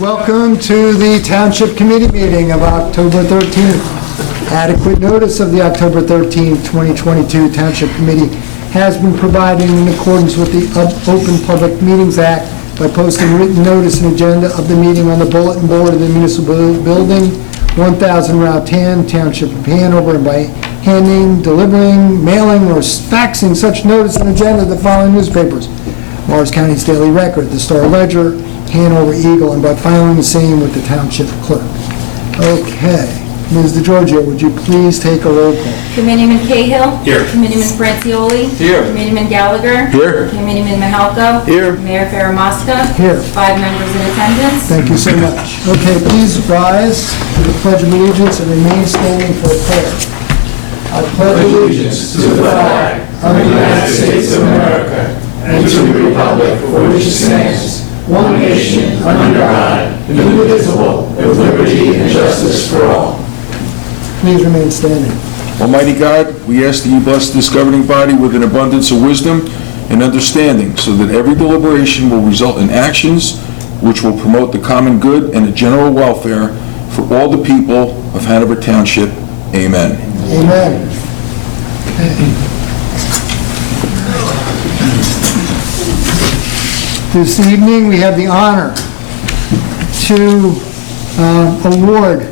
Welcome to the Township Committee meeting of October 13th. Adequate notice of the October 13th, 2022 Township Committee has been provided in accordance with the Open Public Meetings Act by posting written notice and agenda of the meeting on the bulletin board of the municipal building, 1000 Route 10, Township of Hanover, and by handing, delivering, mailing, or faxing such notice and agenda to the following newspapers: Morris County's Daily Record, the Star Ledger, Hanover Eagle, and by filing the same with the Township Clerk. Okay. Ms. DeGiorgio, would you please take a roll call? Committeeman Cahill. Here. Committeeman Francioli. Here. Committeeman Gallagher. Here. Committeeman Mahalko. Here. Mayor Faramasca. Here. 5 members in attendance. Thank you so much. Okay, please rise to the Pledge of Allegiance and remain standing for a prayer. I pledge allegiance to the flag of the United States of America and to the republic for which it stands, one nation, under God, indivisible, with liberty and justice for all. Please remain standing. Almighty God, we ask that you bless this governing body with an abundance of wisdom and understanding so that every deliberation will result in actions which will promote the common good and the general welfare for all the people of Hanover Township. Amen. Amen. This evening, we have the honor to award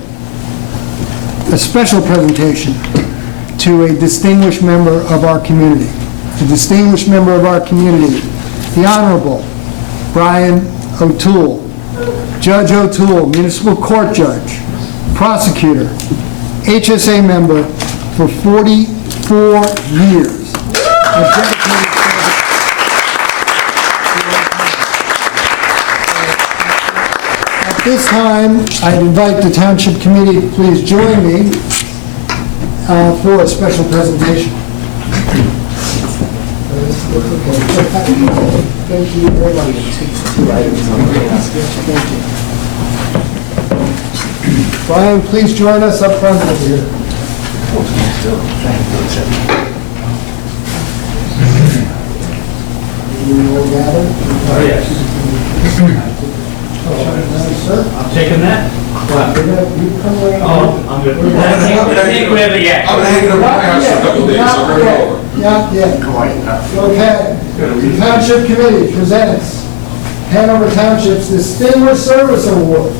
a special presentation to a distinguished member of our community. A distinguished member of our community, the Honorable Brian O'Toole, Judge O'Toole, Municipal Court Judge, Prosecutor, HSA member for 44 years. A dedicated service. At this time, I'd invite the Township Committee to please join me for a special presentation. Thank you very much. Thank you. Brian, please join us up front over here. You all gathered? Oh, yes. Sir? I'm taking that. What? You come around. Oh, I'm good. I can't grab it yet. I'm gonna hang it over my house for a couple days, so bring it over. Okay. The Township Committee presents Hanover Township's Distinguished Service Award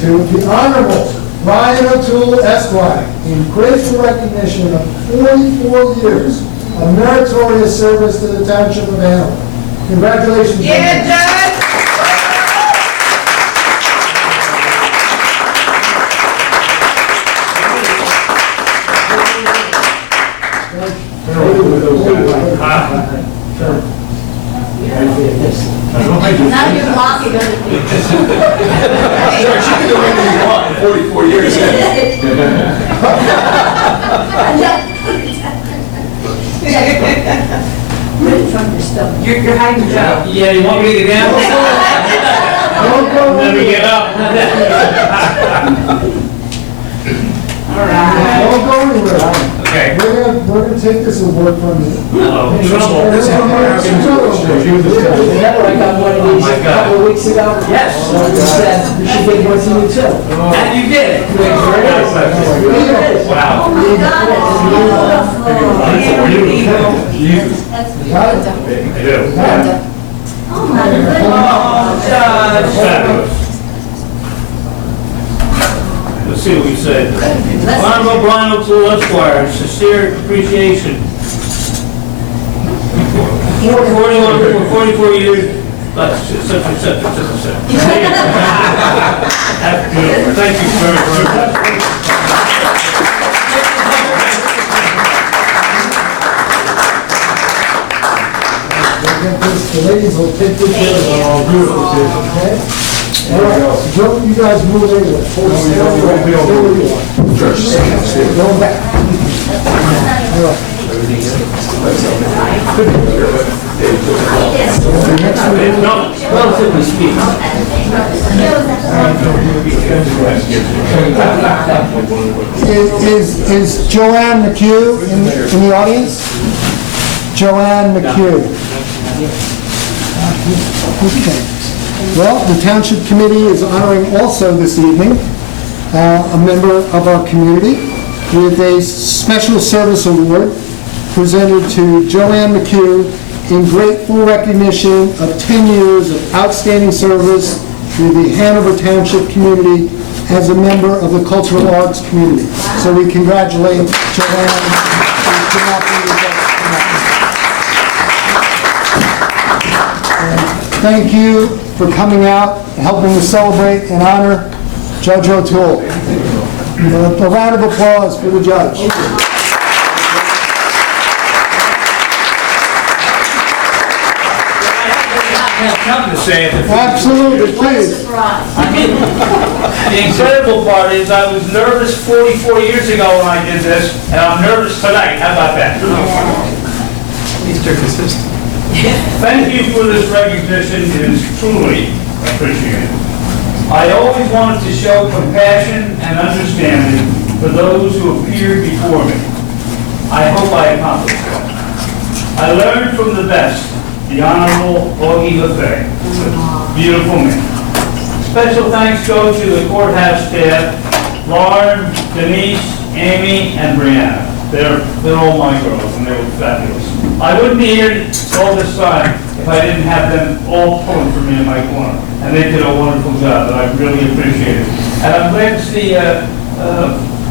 to the Honorable Brian O'Toole, Esquire, in grateful recognition of 44 years of meritorious service to the Township of Hanover. Congratulations. Yeah, Judge! Now you're blocking other people. Sure, she can do anything you want in 44 years. You're hiding Joe. Yeah, you want me to get down? Let me get up. All right. Don't go anywhere. Okay. We're gonna take this award from you. Uh-oh, trouble. This is Remember, I got one of these Oh, my a God. couple of weeks ago? Yes. So I said, you should get one to you too. And you did it. Here it is. Wow. Oh, my God. Got it? I do. Oh, my goodness. Fabulous. Let's see what we said. Honorable Brian O'Toole, Esquire, sincere appreciation. 44 years, such and such and such and such. That's beautiful. Thank you very much. The ladies will take good care of all beautiful, okay? All right, Joe, you guys move over. Going back. All right. Relatively speaking. Is Joanne McHugh in the audience? Joanne McHugh. Okay. Well, the Township Committee is honoring also this evening a member of our community with a Special Service Award presented to Joanne McHugh in grateful recognition of 10 years of outstanding service to the Hanover Township community as a member of the cultural arts community. So we congratulate Joanne. who could not be with us tonight. Thank you for coming out and helping to celebrate and honor Judge O'Toole. A round of applause for the judge. I have something to say at the Absolutely, please. Surprise. I mean, the incredible part is I was nervous 44 years ago when I did this, and I'm nervous tonight. How about that? Thank you for this recognition. It is truly appreciated. I always wanted to show compassion and understanding for those who appeared before me. I hope I accomplished that. I learned from the best, the Honorable Augie Lefebvre. Beautiful man. Special thanks go to the courthouse staff, Lauren, Denise, Amy, and Brianna. They're all my girls, and they were fabulous. I wouldn't be here all this time if I didn't have them all pulling for me in my corner. And they did a wonderful job that I really appreciate it. And I'm glad to see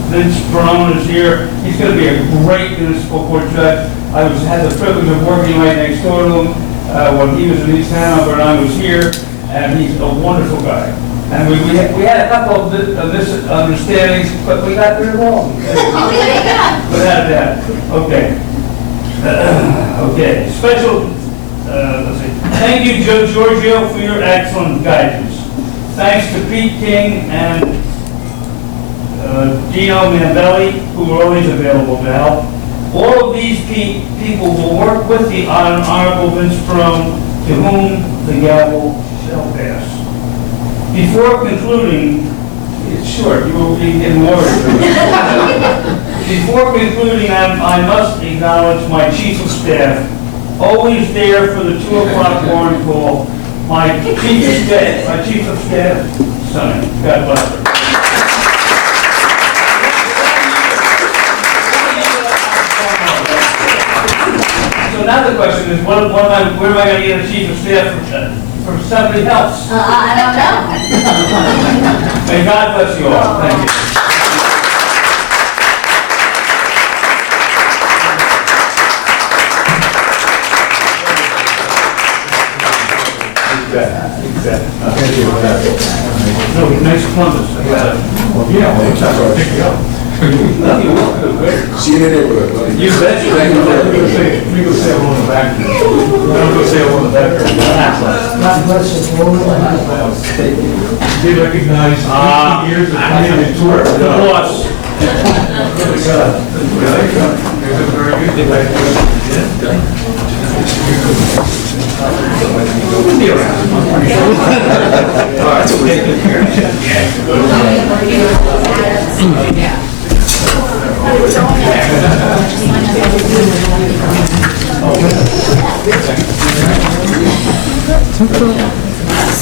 Vince Barone is here. He's going to be a great municipal court judge. I had the privilege of working right next door to him when he was in East Hanover and I was here, and he's a wonderful guy. And we had a couple of misunderstandings, but we got rid of all. Without that. Okay. Okay. Special, let's see. Thank you, Joe Giorgio, for your excellent guidance. Thanks to Pete King and Dino Mambelli, who were always available to help. All of these people will work with the Honorable Vince Barone, to whom the gavel shall pass. Before concluding, it's short, you will be in words. Before concluding, I must acknowledge my Chief of Staff, always there for the 2 o'clock warrant call, my Chief of Staff, Sonny. God bless her. So now the question is, where am I going to get a Chief of Staff from somebody else? I don't know. May God bless you all. Thank you. No, nice Columbus. Yeah, well, that's why I picked you up. See you in the neighborhood, buddy. You bet you. Thank you very much. We go say hello in the back. I'm going to say hello in the back. God bless you. They recognize 18 years of community tour. The boss.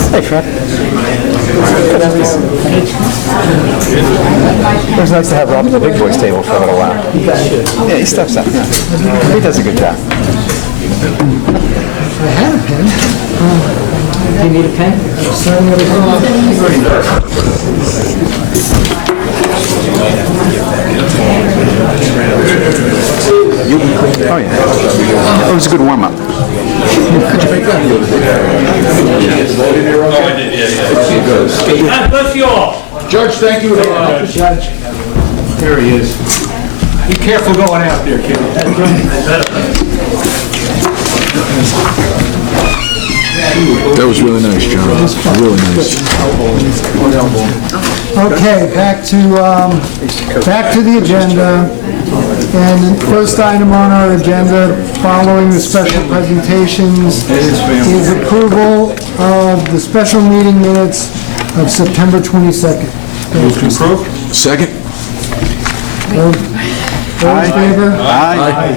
Hey, Fred. It was nice to have Rob at the big boys table for a little while. Yeah, he steps up. Yeah. He does a good job. I had a pen. Do you need a pen? Signing of the Oh, yeah. It was a good warm-up. God bless you all. Judge, thank you. Judge. Here he is. Be careful going out there, kid. That was really nice, John. Really nice. Okay, back to the agenda. And the first item on our agenda, following the special presentations, is approval of the special meeting minutes of September 22nd. Second? All in favor? Aye.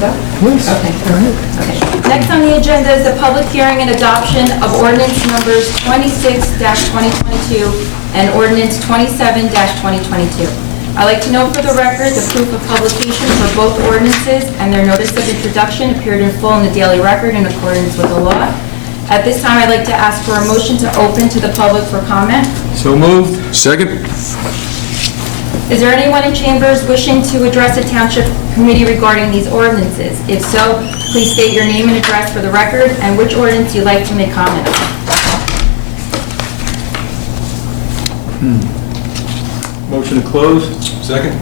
go? Yes. Okay. Go ahead. Okay. Next on the agenda is the public hearing and adoption of ordinance numbers 26-2022 and ordinance 27-2022. I'd like to note for the record the proof of publication for both ordinances and their notice of introduction appeared in full in the Daily Record in accordance with the law. At this time, I'd like to ask for a motion to open to the public for comment. So moved. Second? Is there anyone in chambers wishing to address the Township Committee regarding these ordinances? If so, please state your name and address for the record and which ordinance you'd like to make comment on. Motion to close? Second?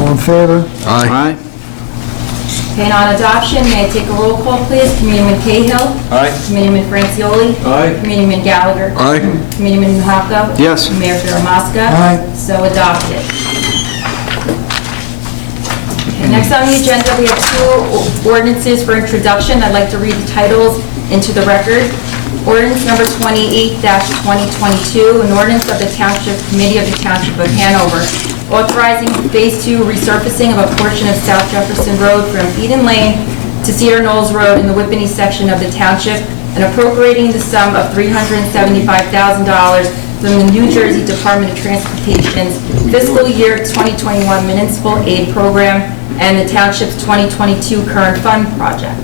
All in favor? Aye. Okay, and on adoption, may I take a roll call, please? Committeeman Cahill? Aye. Committeeman Francioli? Aye. Committeeman Gallagher? Aye. Committeeman Mahalko? Yes. Mayor Faramasca? Aye. So adopted. Okay, next on the agenda, we have two ordinances for introduction. I'd like to read the titles into the record. Ordinance number 28-2022, an ordinance of the Township Committee of the Township of Hanover, authorizing Phase 2 resurfacing of a portion of South Jefferson Road from Eden Lane to Cedar Knolls Road in the Whippany section of the township, and appropriating the sum of $375,000 from the New Jersey Department of Transportation's fiscal year 2021 municipal aid program and the township's 2022 current fund project.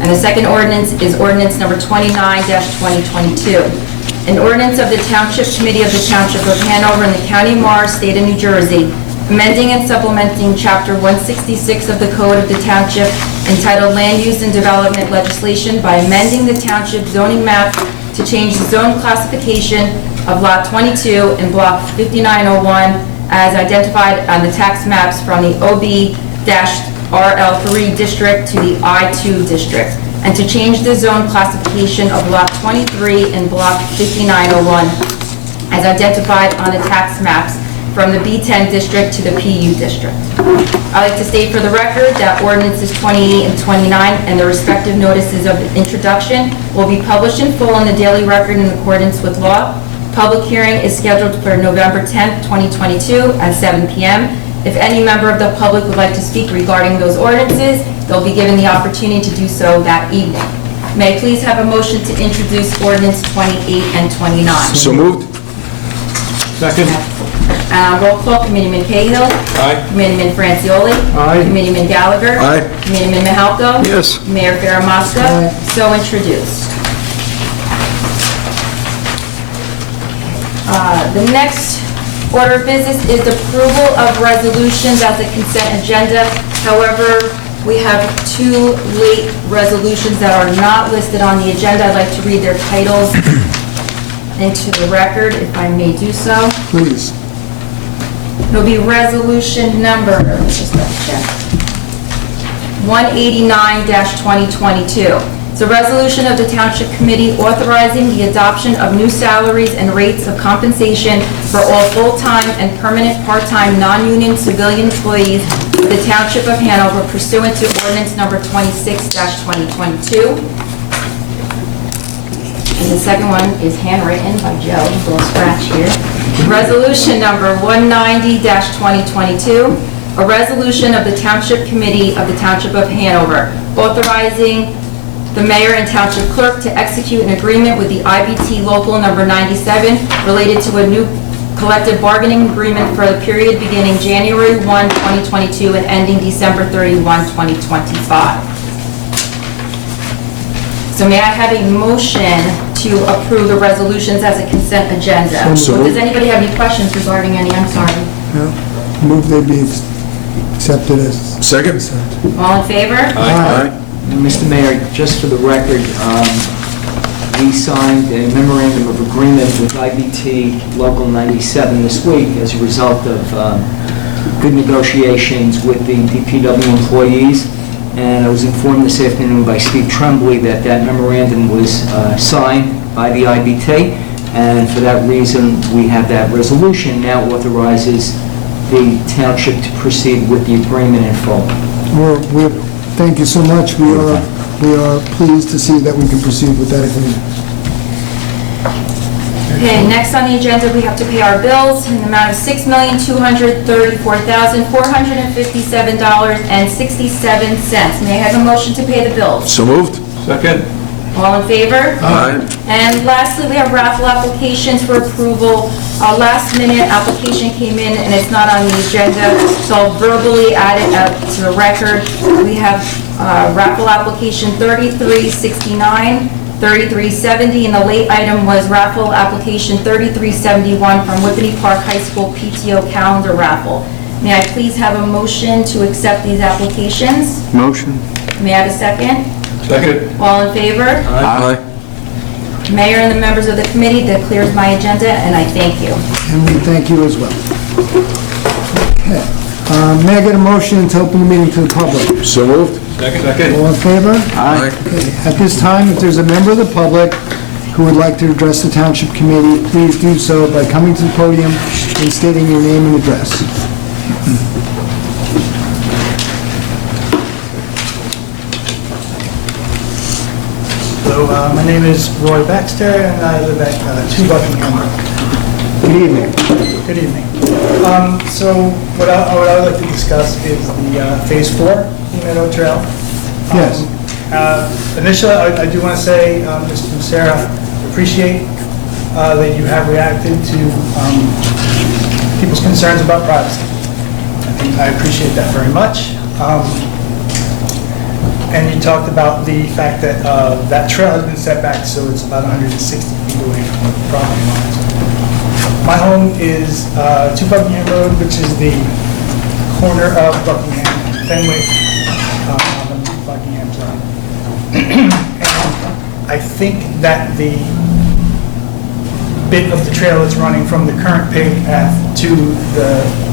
And the second ordinance is ordinance number 29-2022. An ordinance of the Township Committee of the Township of Hanover in the County of Morris, State of New Jersey, amending and supplementing Chapter 166 of the Code of the Township entitled Land Use and Development Legislation by amending the Township zoning map to change the zone classification of Lot 22 in Block 5901 as identified on the tax maps from the OB-RL3 district to the I2 district, and to change the zone classification of Lot 23 in Block 5901 as identified on the tax maps from the B10 district to the PU district. I'd like to state for the record that ordinances 28 and 29 and the respective notices of introduction will be published in full in the Daily Record in accordance with law. Public hearing is scheduled for November 10th, 2022 at 7 p.m. If any member of the public would like to speak regarding those ordinances, they'll be given the opportunity to do so that evening. May I please have a motion to introduce ordinance 28 and 29? So moved. Second? Roll call, Committeeman Cahill. Aye. Committeeman Francioli. Aye. Committeeman Gallagher. Aye. Committeeman Mahalko. Yes. Mayor Faramasca. Aye. So introduced. The next order of business is approval of resolutions as a consent agenda. However, we have two late resolutions that are not listed on the agenda. I'd like to read their titles into the record, if I may do so. Please. It'll be resolution number, let me just double check, 189-2022. It's a resolution of the Township Committee authorizing the adoption of new salaries and rates of compensation for all full-time and permanent part-time non-union civilian employees of the Township of Hanover pursuant to ordinance number 26-2022. And the second one is handwritten by Joe, a little scratch here. Resolution number 190-2022, a resolution of the Township Committee of the Township of Hanover authorizing the mayor and township clerk to execute an agreement with the IBT Local Number 97 related to a new collective bargaining agreement for the period beginning January 1, 2022 and ending December 31, 2025. So may I have a motion to approve the resolutions as a consent agenda? So Does anybody have any questions regarding any? I'm sorry. No. Move they be accepted as Second? consent. All in favor? Aye. Mr. Mayor, just for the record, we signed a memorandum of agreement with IBT Local 97 this week as a result of good negotiations with the DPW employees. And I was informed this afternoon by Steve Tremblay that that memorandum was signed by the IBT. And for that reason, we have that resolution now authorizes the township to proceed with the agreement in full. Thank you so much. We are pleased to see that we can proceed with that agreement. Okay, next on the agenda, we have to pay our bills in the amount of $6,234,457.67. May I have a motion to pay the bills? So moved? Second. All in favor? Aye. And lastly, we have raffle applications for approval. Our last minute application came in and it's not on the agenda, so I'll verbally add it to the record. We have raffle application 3369, 3370, and the late item was raffle application 3371 from Whippany Park High School PTO calendar raffle. May I please have a motion to accept these applications? Motion. May I have a second? Second. All in favor? Aye. Mayor and the members of the committee, that clears my agenda, and I thank you. And we thank you as well. Okay. May I get a motion to open the meeting to the public? So moved? Second. All in favor? Aye. Okay. At this time, if there's a member of the public who would like to address the Township Committee, please do so by coming to the podium and stating your name and address. Hello, my name is Roy Baxter, and I live at 2 Buckingham Road. Good evening. Good evening. So what I would like to discuss is the Phase 4 Meadow Trail. Yes. Initially, I do want to say, Mr. Sarah, appreciate that you have reacted to people's concerns about privacy. I appreciate that very much. And you talked about the fact that that trail has been set back, so it's about 160 feet away from the property lines. My home is 2 Buckingham Road, which is the corner of Buckingham and Fenwick on the Buckingham side. And I think that the bit of the trail that's running from the current paved path to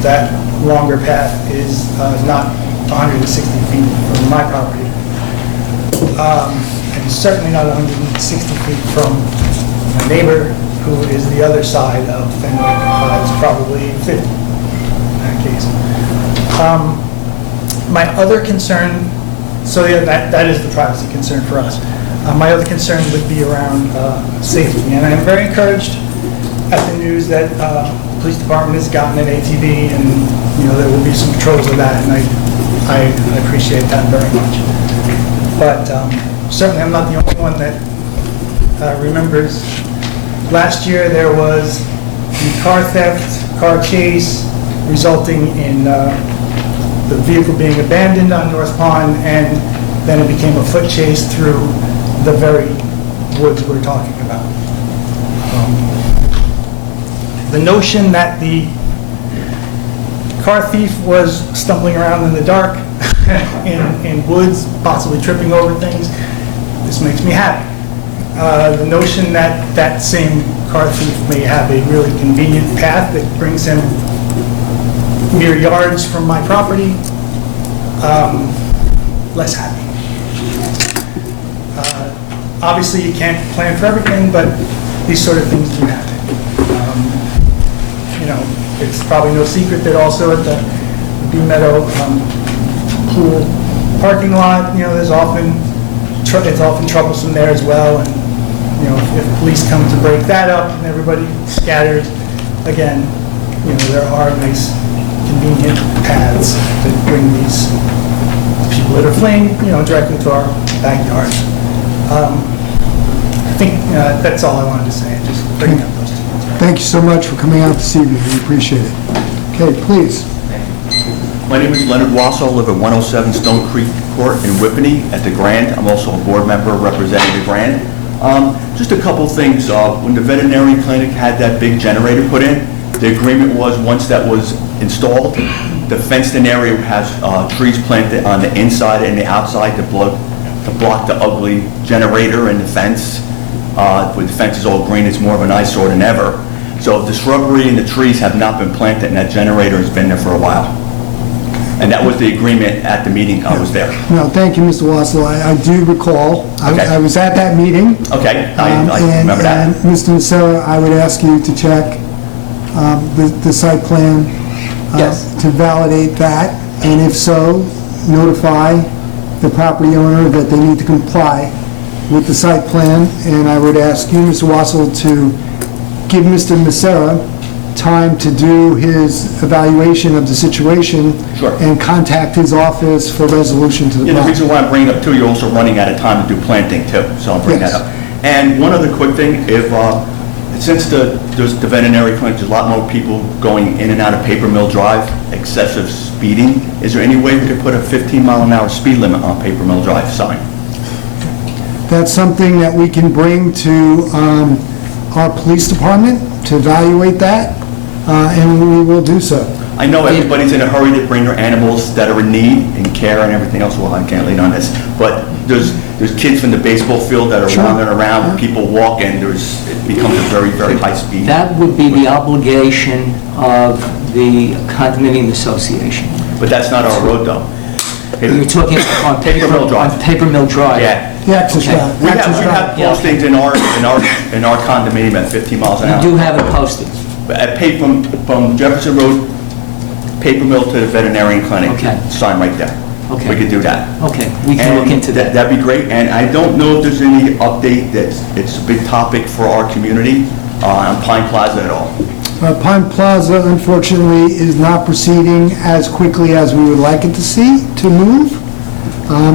that longer path is not 160 feet from my property. And certainly not 160 feet from my neighbor, who is the other side of Fenwick. It's probably 50 in that case. My other concern, so yeah, that is the privacy concern for us. My other concern would be around safety, and I'm very encouraged at the news that the police department has gotten an ATV, and there will be some patrols of that, and I appreciate that very much. But certainly I'm not the only one that remembers. Last year there was the car theft, car chase, resulting in the vehicle being abandoned on North Pond, and then it became a foot chase through the very woods we're talking about. The notion that the car thief was stumbling around in the dark in woods, possibly tripping over things, this makes me happy. The notion that that same car thief may have a really convenient path that brings him mere yards from my property, less happy. Obviously, you can't plan for everything, but these sort of things do happen. It's probably no secret that also at the Bee Meadow pool parking lot, there's often it's often troublesome there as well, and if police come to break that up and everybody scatters, again, there are nice convenient paths that bring these people that are fleeing, directly to our backyards. I think that's all I wanted to say, just bringing up those two. Thank you so much for coming out this evening. We appreciate it. Okay, please. My name is Leonard Wassel. I live at 107 Stone Creek Court in Whippany at the Grand. I'm also a board member representing the Grand. Just a couple things. When the veterinary clinic had that big generator put in, the agreement was once that was installed, the fenced-in area has trees planted on the inside and the outside to block the ugly generator and the fence. With the fence is all green, it's more of an eyesore than ever. So the shrubbery and the trees have not been planted, and that generator has been there for a while. And that was the agreement at the meeting I was there. No, thank you, Mr. Wassel. I do recall. Okay. I was at that meeting. Okay, I remember that. And Mr. Nacera, I would ask you to check the site plan Yes. to validate that, and if so, notify the property owner that they need to comply with the site plan. And I would ask you, Mr. Wassel, to give Mr. Macera time to do his evaluation of the situation Sure. and contact his office for resolution to the Yeah, the problem. reason why I'm bringing it up too, you're also running out of time to do planting too, so I'm bringing Yes. that up. And one other quick thing, since there's the veterinary clinic, there's a lot more people going in and out of Paper Mill Drive, excessive speeding, is there any way we could put a 15-mile-an-hour speed limit on Paper Mill Drive sign? That's something that we can bring to our police department to evaluate that, and we will do so. I know everybody's in a hurry to bring their animals that are in need and care and everything else, well, I can't lean on this, but there's kids from the baseball field that are Sure. wandering around, people walking, it becomes a very, very high speed. That would be the obligation of the condominium association. But that's not our road though. You're talking on Paper Mill Drive. On Paper Mill Drive. Yeah. The access Okay. route. We access have route. postings in our condominium at 15 miles an You hour. do have it posted. From Jefferson Road, Paper Mill to the veterinarian clinic. Okay. Sign right there. Okay. We could do that. Okay, we can look And into that. That'd be great, and I don't know if there's any update it's a big topic for our community on Pine Plaza at all. Pine Plaza, unfortunately, is not proceeding as quickly as we would like it to move.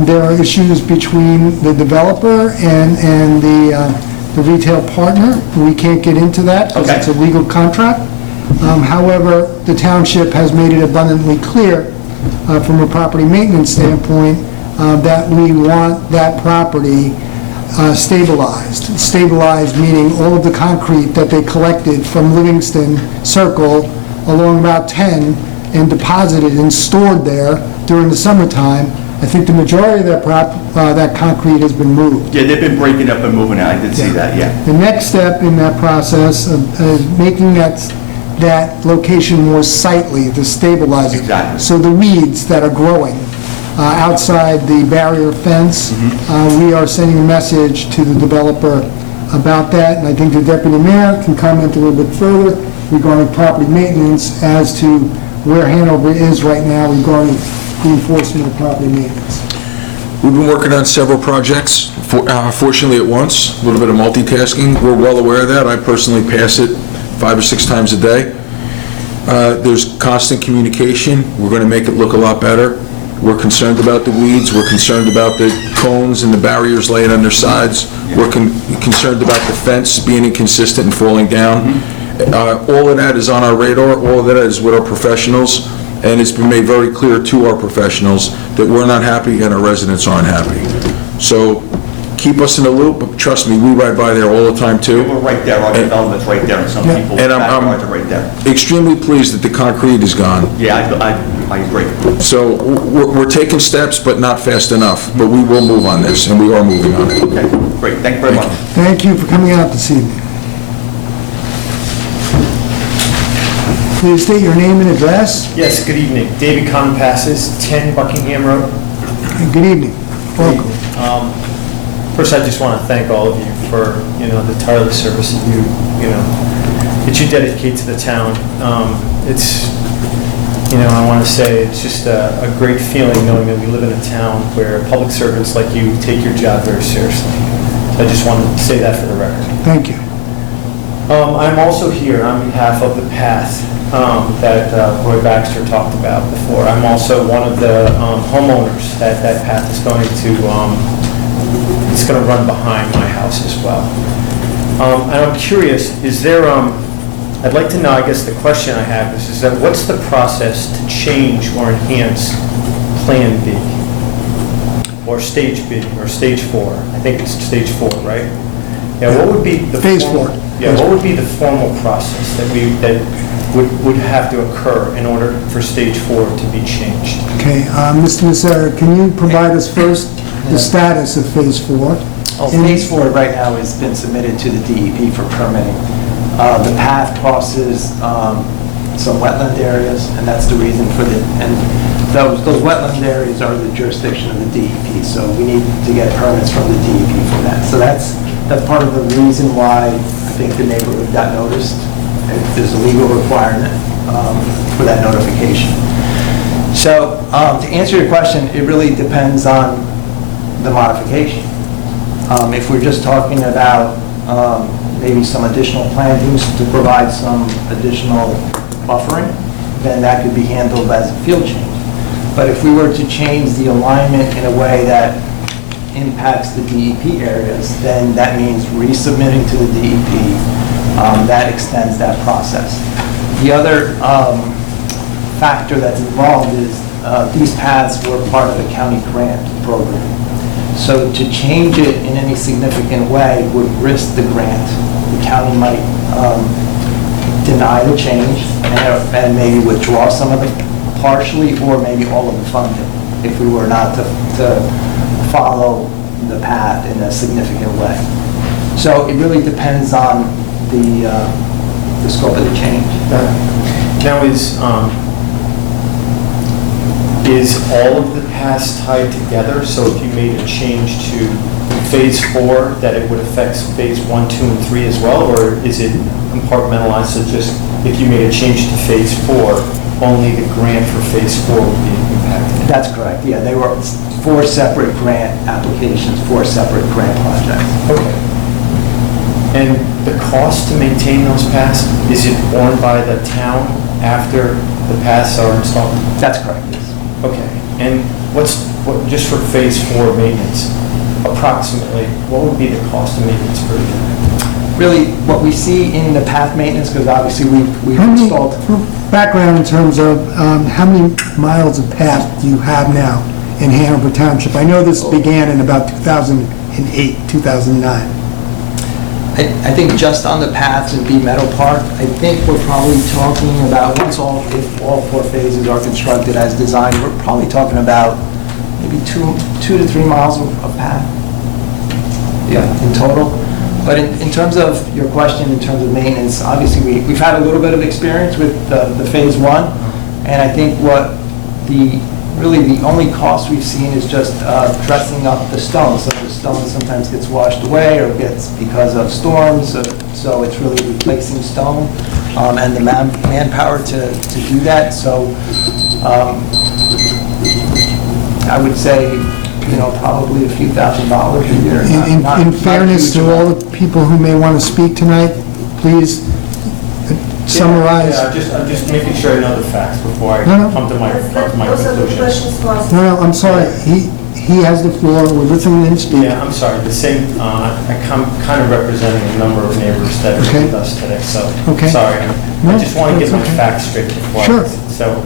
There are issues between the developer and the retail partner. We can't get into that because Okay. it's a legal contract. However, the township has made it abundantly clear from a property maintenance standpoint that we want that property stabilized. Stabilized meaning all of the concrete that they collected from Livingston Circle along Route 10 and deposited and stored there during the summertime. I think the majority of that concrete has been moved. Yeah, they've been breaking up and moving it, I did see that, yeah. The next step in that process is making that location more sightly, to stabilize it. Exactly. So the weeds that are growing outside the barrier fence, we are sending a message to the developer about that, and I think the deputy mayor can comment a little bit further regarding property maintenance as to where Hanover is right now regarding the enforcement of property maintenance. We've been working on several projects, fortunately at once, a little bit of multitasking. We're well aware of that. I personally pass it 5 or 6 times a day. There's constant communication. We're going to make it look a lot better. We're concerned about the weeds. We're concerned about the cones and the barriers laying on their sides. We're concerned about the fence being inconsistent and falling down. All of that is on our radar. All of that is with our professionals. And it's been made very clear to our professionals that we're not happy and our residents aren't happy. So keep us in the loop, but trust me, we ride by there all the time too. We're right there, our development's right there, and some Yeah. people's And backyards are right there. Extremely pleased that the concrete is gone. Yeah, I agree. So we're taking steps, but not fast enough. But we will move on this, and we are moving on it. Okay, great, thank you very much. Thank you for coming out this evening. Please state your name and address. Yes, good evening. David Compasses, 10 Buckingham Road. And good evening. Welcome. First, I just want to thank all of you for, the tireless service that you dedicate to the town. It's, I want to say it's just a great feeling knowing that we live in a town where public servants like you take your job very seriously. So I just want to say that for the record. Thank you. I'm also here on behalf of the path that Roy Baxter talked about before. I'm also one of the homeowners that path is going to run behind my house as well. And I'm curious, is there, I'd like to know, I guess the question I have is that what's the process to change or enhance Plan B? Or Stage B, or Stage 4? I think it's Stage 4, right? Yeah, what would be the Phase formal- 4. Yeah, what would be the formal process that would have to occur in order for Stage 4 to be changed? Okay, Mr. Macera, can you provide us first the status of Phase 4? Well, Phase 4 right now has been submitted to the DEP for permitting. The path crosses some wetland areas, and that's the reason for those wetland areas are the jurisdiction of the DEP, so we need to get permits from the DEP for that. So that's part of the reason why I think the neighborhood got noticed, and there's a legal requirement for that notification. So to answer your question, it really depends on the modification. If we're just talking about maybe some additional plantings to provide some additional buffering, then that could be handled as a field change. But if we were to change the alignment in a way that impacts the DEP areas, then that means resubmitting to the DEP. That extends that process. The other factor that's involved is these paths were part of the county grant program. So to change it in any significant way would risk the grant. The county might deny the change and maybe withdraw some of it partially or maybe all of the funding if we were not to follow the path in a significant way. So it really depends on the scope of the change. Now, is all of the paths tied together? So if you made a change to phase 4, that it would affect phase 1, 2, and 3 as well? Or is it compartmentalized, so just if you made a change to phase 4, only the grant for phase 4 would be impacted? That's correct, yeah. They were 4 separate grant applications, 4 separate grant projects. Okay. And the cost to maintain those paths, is it borne by the town after the paths are installed? That's correct, yes. Okay. And what just for phase 4 maintenance, approximately, what would be the cost of maintenance per year? Really, what we see in the path maintenance, because obviously we've installed... Background in terms of how many miles of path do you have now in Hanover Township? I know this began in about 2008, 2009. I think just on the paths in B Meadow Park, I think we're probably talking about, if all 4 phases are constructed as designed, we're probably talking about maybe 2 to 3 miles of path, yeah, in total. But in terms of your question, in terms of maintenance, obviously we've had a little bit of experience with the phase 1, and I think what really the only cost we've seen is just dressing up the stone. So the stone sometimes gets washed away or gets because of storms, so it's really replacing stone and the manpower to do that. So I would say, probably a few $1,000s a year. In fairness to all the people who may want to speak tonight, please summarize. Yeah, I'm just making sure I know the facts before I come to my conclusion. No, I'm sorry. He has the floor. We're listening to him speak. Yeah, I'm sorry. The same, I'm kind of representing a number of neighbors that are with us today, so sorry. I just want to get my facts straight before. Sure. So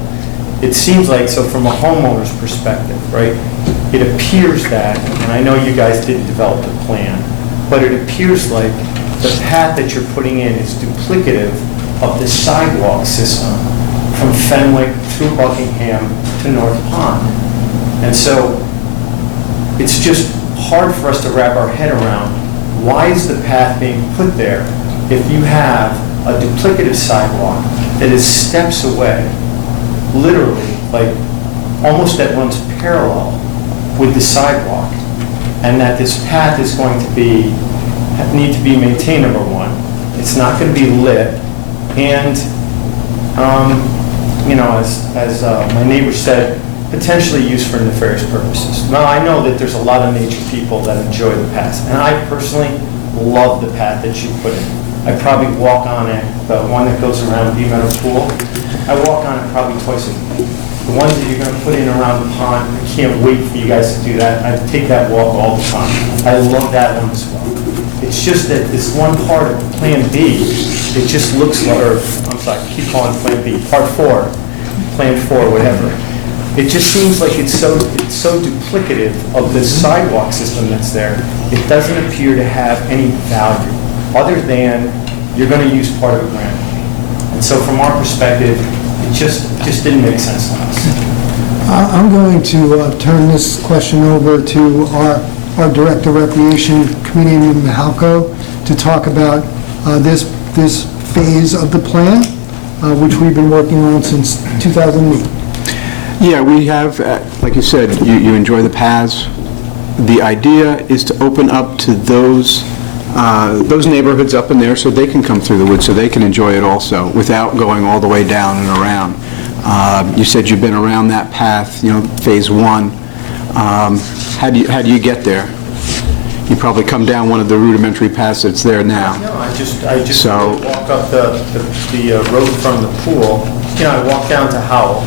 it seems like, so from a homeowner's perspective, right, it appears that, and I know you guys didn't develop the plan, but it appears like the path that you're putting in is duplicative of the sidewalk system from Fenwick through Buckingham to North Pond. And so it's just hard for us to wrap our head around, why is the path being put there if you have a duplicative sidewalk that is steps away, literally, like almost that runs parallel with the sidewalk, and that this path is going to need to be maintained, number one. It's not going to be lit, and as my neighbor said, potentially used for nefarious purposes. Now, I know that there's a lot of nature people that enjoy the path, and I personally love the path that you put in. I probably walk on it, the one that goes around B Meadow Pool, I walk on it probably twice a week. The ones that you're going to put in around the pond, I can't wait for you guys to do that. I take that walk all the time. I love that one as well. It's just that this one part of Plan B, it just looks like, or I'm sorry, I keep calling it Plan B, Part 4, Plan 4, whatever. It just seems like it's so duplicative of the sidewalk system that's there. It doesn't appear to have any value other than you're going to use part of the grant. And so from our perspective, it just didn't make sense to us. I'm going to turn this question over to our Director of Recreation, Comedian Mahalko, to talk about this phase of the plan, which we've been working on since 2008. Yeah, we have, like you said, you enjoy the paths. The idea is to open up to those neighborhoods up in there so they can come through the woods, so they can enjoy it also, without going all the way down and around. You said you've been around that path, phase 1. How do you get there? You probably come down one of the rudimentary paths that's there now. No, I just So- walk up the road from the pool. You know, I walk down to Howell.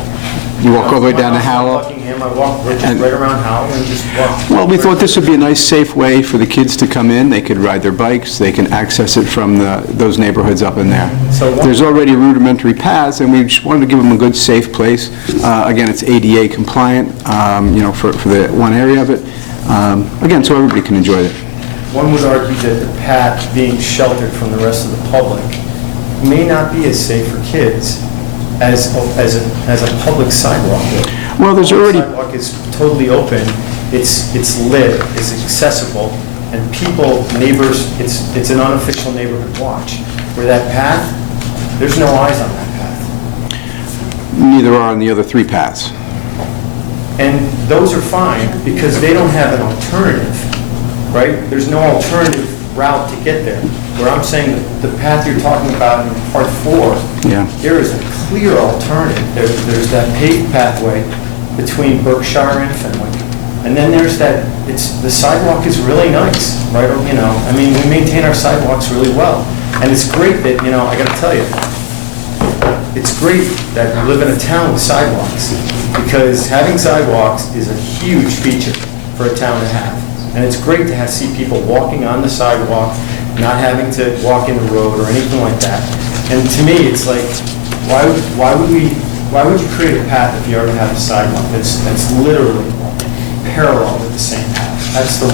You walk all the way down to Howell? Buckingham, I walk And- right around Howell and just walk. Well, we thought this would be a nice, safe way for the kids to come in. They could ride their bikes, they can access it from those neighborhoods up in there. So what- There's already rudimentary paths, and we just wanted to give them a good, safe place. Again, it's ADA compliant, for the one area of it. Again, so everybody can enjoy it. One would argue that the path being sheltered from the rest of the public may not be as safe for kids as a public sidewalk would. Well, there's already... The sidewalk is totally open, it's lit, it's accessible, and people, neighbors, it's an unofficial neighborhood watch. Where that path, there's no eyes on that path. Neither are on the other three paths. And those are fine because they don't have an alternative, right? There's no alternative route to get there. Where I'm saying that the path you're talking about in part 4, Yeah. there is a clear alternative. There's that paved pathway between Berkshire and Fenwick. And then there's the sidewalk is really nice, right? I mean, we maintain our sidewalks really well. And it's great that, I gotta tell you, it's great that we live in a town with sidewalks, because having sidewalks is a huge feature for a town to have. And it's great to see people walking on the sidewalk, not having to walk in the road or anything like that. And to me, it's like, why would you create a path if you already have a sidewalk that's literally parallel with the same path? That's the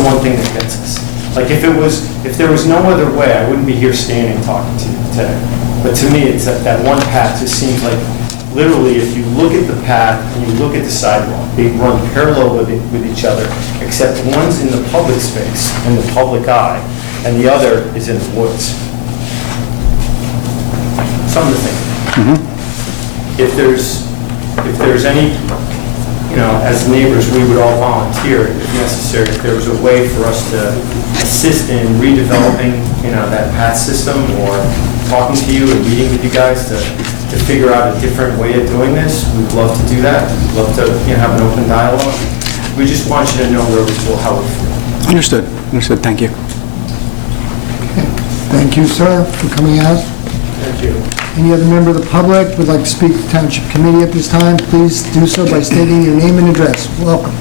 one thing that gets us. Like if there was no other way, I wouldn't be here standing talking to you today. But to me, it's that one path just seems like, literally, if you look at the path and you look at the sidewalk, they run parallel with each other, except one's in the public space, in the public eye, and the other is in the woods. Something to think about. If there's any, as neighbors, we would all volunteer if necessary, if there was a way for us to assist in redeveloping, that path system, or talking to you and meeting with you guys to figure out a different way of doing this, we'd love to do that. We'd love to have an open dialogue. We just want you to know where we feel, how we feel. Understood. Thank you. Thank you, sir, for coming out. Thank you. Any other member of the public would like to speak to the Township Committee at this time, please do so by stating your name and address. Welcome.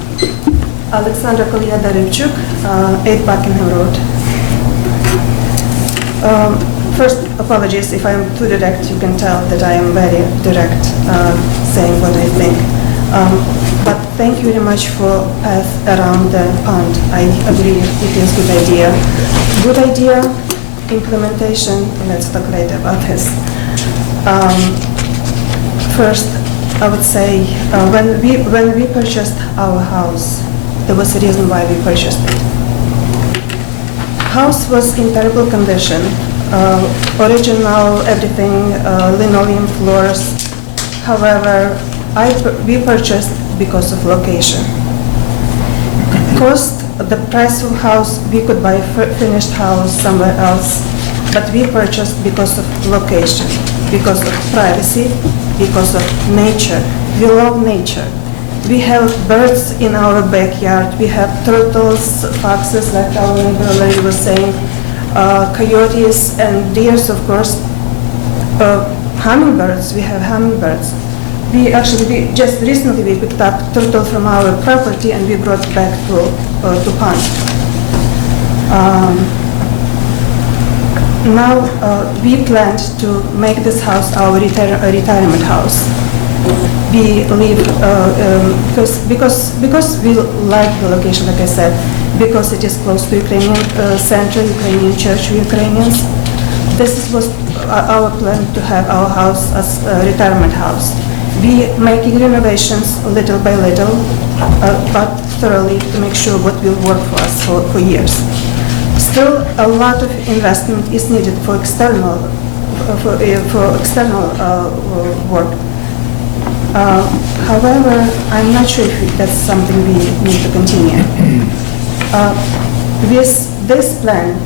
Alexandra Kolina Darevchuk, 8 Buckingham Road. First, apologies if I'm too direct. You can tell that I am very direct, saying what I think. But thank you very much for path around the pond. I agree it is a good idea. Good idea, implementation, let's talk later about this. First, I would say when we purchased our house, there was a reason why we purchased it. House was in terrible condition. Original, everything, linoleum floors. However, we purchased because of location. Cost, the price of house, we could buy finished house somewhere else, but we purchased because of location, because of privacy, because of nature. We love nature. We have birds in our backyard. We have turtles, foxes, like our neighbor lady was saying, coyotes and deers, of course. Hummingbirds, we have hummingbirds. We just recently we picked up turtle from our property and we brought back to pond. Now we planned to make this house our retirement house. We live because we like the location, like I said, because it is close to Ukrainian center, Ukrainian church, Ukrainians. This was our plan to have our house as a retirement house. We making renovations little by little, but thoroughly to make sure what will work for us for years. Still, a lot of investment is needed for external work. However, I'm not sure if that's something we need to continue. With this plan,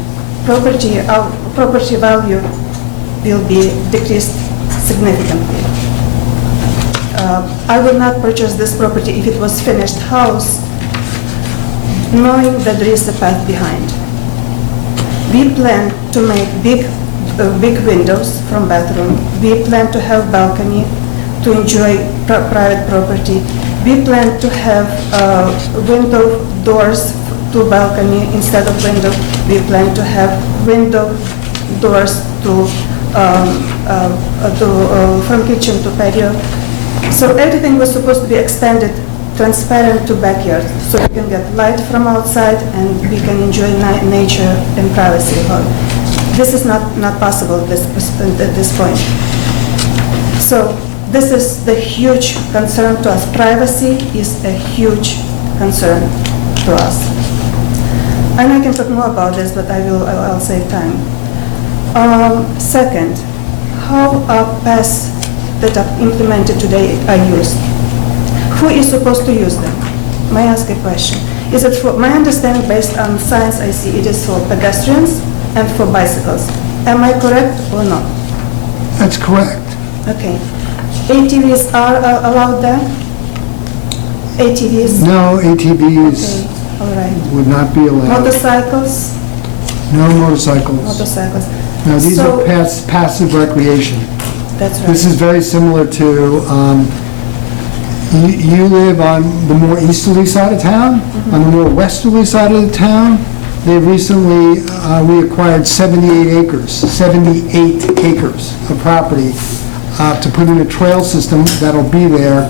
property value will be decreased significantly. I will not purchase this property if it was finished house, knowing that there is a path behind. We plan to make big windows from bathroom. We plan to have balcony to enjoy private property. We plan to have window doors to balcony instead of window. We plan to have window doors from kitchen to patio. So everything was supposed to be extended, transparent to backyard, so we can get light from outside and we can enjoy nature and privacy. This is not possible at this point. So this is the huge concern to us. Privacy is a huge concern to us. And I can talk more about this, but I'll save time. Second, how are paths that are implemented today are used? Who is supposed to use them? May I ask a question? Is it for, my understanding based on science I see, it is for pedestrians and for bicycles. Am I correct or not? That's correct. Okay. ATVs are allowed there? ATVs? No, ATVs Okay, all right. would not be allowed. Motorcycles? No motorcycles. Motorcycles. No, these So- are passive recreation. That's right. This is very similar to, you live on the more easterly side of town, on the more westerly side of the town. They recently, we acquired 78 acres of property to put in a trail system that'll be there.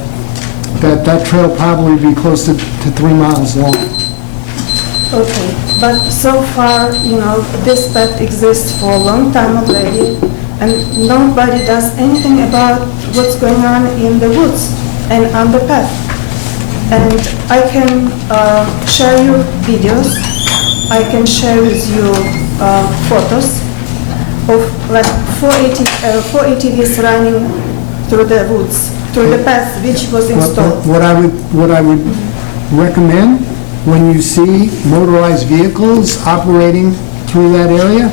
That trail probably be close to 3 miles long. Okay, but so far, this path exists for a long time already, and nobody does anything about what's going on in the woods and on the path. And I can share you videos, I can share with you photos of like 4 ATVs running through the woods, through the path which was installed. What I would recommend, when you see motorized vehicles operating through that area,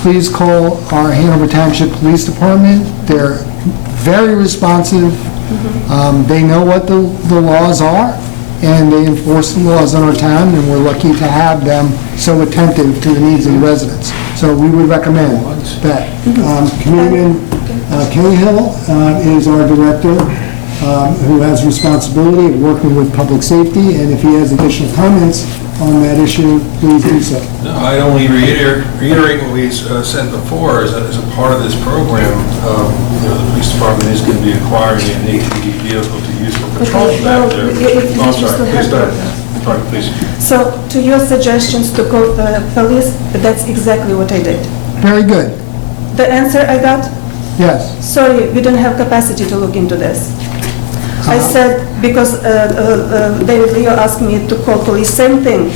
please call our Hanover Township Police Department. They're very responsive. They know what the laws are, and they enforce the laws in our town, and we're lucky to have them so attentive to the needs of the residents. So we would recommend that. Committeeman Cahill is our director, who has responsibility of working with public safety, and if he has additional comments on that issue, please do so. No, I'd only reiterate what we said before, is that as a part of this program, the police department is going to be acquiring an ATV vehicle to use for patrolling back there. Oh, I'm sorry, please go ahead. Sorry, please. So to your suggestions to call the police, that's exactly what I did. Very good. The answer I got? Yes. Sorry, we don't have capacity to look into this. I said, because David Leo asked me to call police, same thing.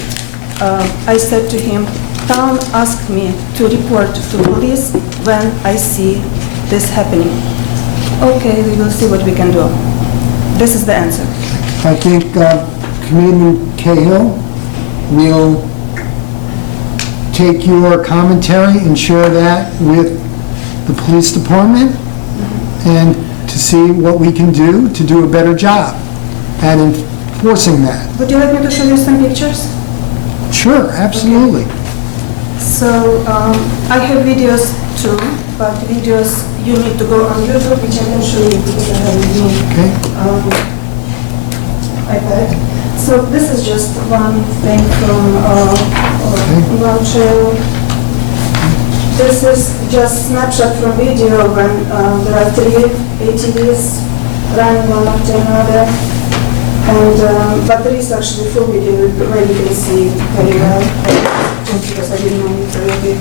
I said to him, town asked me to report to police when I see this happening. Okay, we will see what we can do. This is the answer. I think Committeeman Cahill will take your commentary and share that with the police department, and to see what we can do a better job at enforcing that. Would you like me to show you some pictures? Sure, absolutely. Okay. So I have videos too, but videos you need to go on YouTube, which I can show you because I have with me. Okay. iPad. So this is just one thing from one channel. This is just snapshot from video when there are 3 ATVs running one after another. And but there is actually full video where you can see very well, just because I didn't know it will be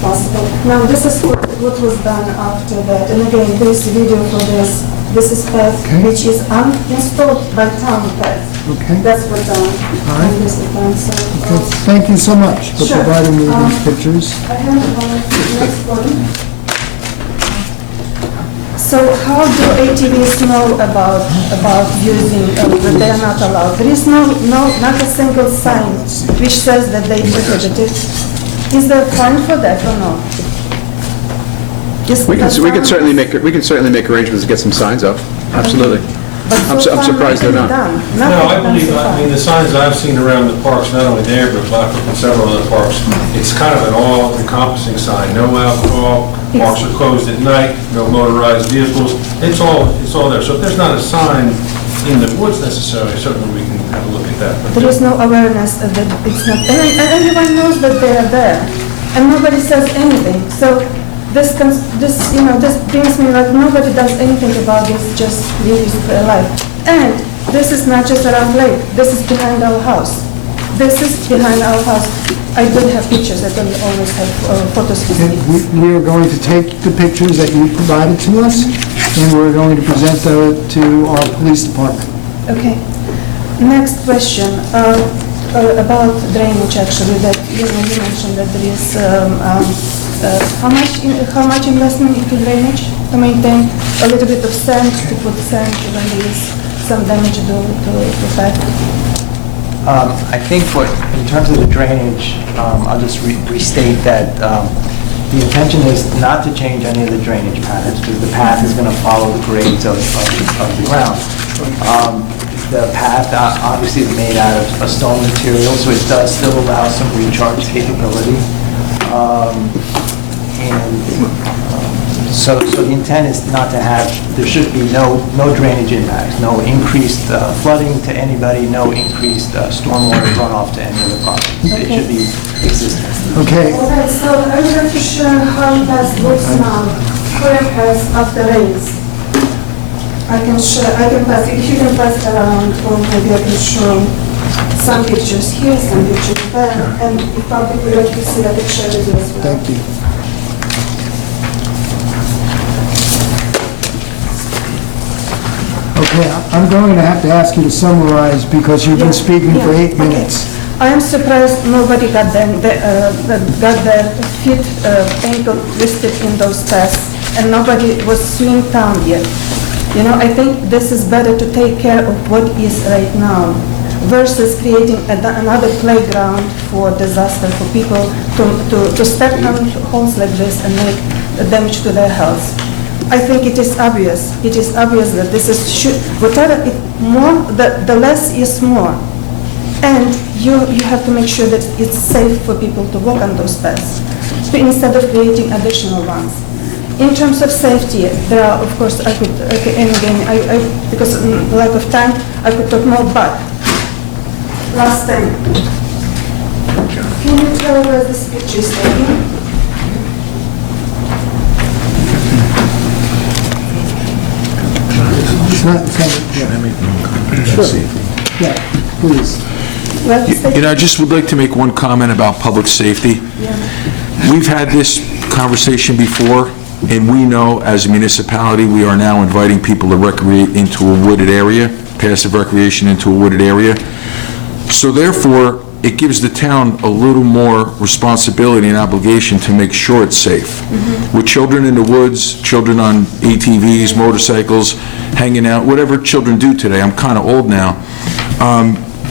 possible. Now this is what was done after that. And again, there is video for this. This is path which is uninstalled by town path. Okay. That's what All right. this is done. So, Okay. Thank you so much for Sure. providing me with these pictures. I have next one. So how do ATVs know about using, that they are not allowed? There is not a single sign which says that they prohibited. Is there a fine for that or no? We can certainly make arrangements to get some signs up. Absolutely. But I'm so far surprised they're nothing not. done. No, I Nothing done believe, so far. I mean, the signs I've seen around the parks, not only there, but Blackbrook and several other parks, it's kind of an all-encompassing sign. No alcohol, parks are closed at night, no motorized vehicles. It's all there. So if there's not a sign in the woods necessarily, certainly we can have a look at that. But There is no awareness that it's not, and everyone knows that they are there, and nobody says anything. So this brings me like nobody does anything about this, just lives their life. And this is not just around lake, this is behind our house. This is behind our house. I don't have pictures, I don't always have photos with And me. we are going to take the pictures that you provided to us, and we're going to present those to our police department. Okay. Next question, about drainage actually, that, you mentioned that there is, how much investment into drainage to maintain a little bit of sand, to put sand when there is some damage to fact? I think in terms of the drainage, I'll just restate that the intention is not to change any of the drainage patterns, because the path is going to follow the grades of the ground. The path obviously is made out of a stone material, so it does still allow some recharge capability. So the intent is not to have, there should be no drainage impacts, no increased flooding to anybody, no increased stormwater runoff to any of the properties. It should be existing. Okay, All right, so I would like to show how it looks now, current pass after rains. I can pass, if you can pass around, or maybe I can show some pictures here, some pictures there, and if public would like to see that picture with you as well. thank you. Okay, I'm going to have to ask you to summarize because you've been speaking for 8 minutes. I am surprised nobody got their feet, ankle twisted in those paths, and nobody was suing town yet. I think this is better to take care of what is right now versus creating another playground for disaster for people to step on holes like this and make damage to their health. I think it is obvious. It is obvious that this is whatever more, the less is more, and you have to make sure that it's safe for people to walk on those paths, so instead of creating additional ones. In terms of safety, there are, of course, I could, and again, because of lack of time, I could talk more, but last time, can you tell where this picture is taken? It's not, yeah, please. Where is taken? I just would like to make one comment about public safety. We've had this conversation before, and we know as a municipality, we are now inviting people to recreate into a wooded area, passive recreation into a wooded area. So therefore, it gives the town a little more responsibility and obligation to make sure it's safe. With children in the woods, children on ATVs, motorcycles, hanging out, whatever children do today, I'm kind of old now.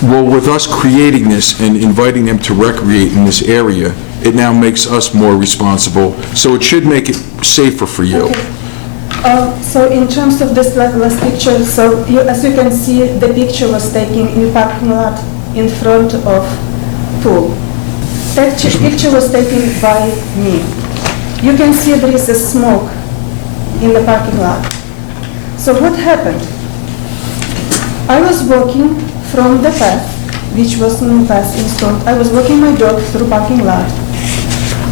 Well, with us creating this and inviting them to recreate in this area, it now makes us more responsible, so it should make it safer for you. Okay. So in terms of this last picture, so as you can see, the picture was taken in parking lot in front of pool. That picture was taken by me. You can see there is a smoke in the parking lot. So what happened? I was walking from the path, which was no path installed. I was walking my dog through parking lot.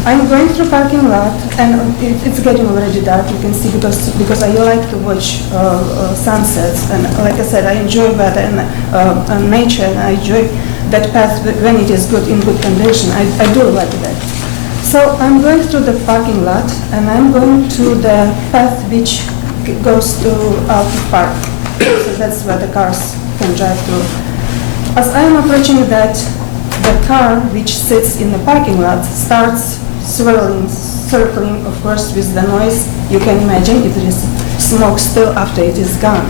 I'm going through parking lot, and it's getting already dark, you can see, because I like to watch sunsets, and like I said, I enjoy weather and nature, and I enjoy that path when it is in good condition. I do like that. So I'm going through the parking lot, and I'm going to the path which goes to Alfred Park. So that's where the cars can drive through. As I'm approaching that, the car which sits in the parking lot starts circling, of course, with the noise. You can imagine if there is smoke still after it is gone.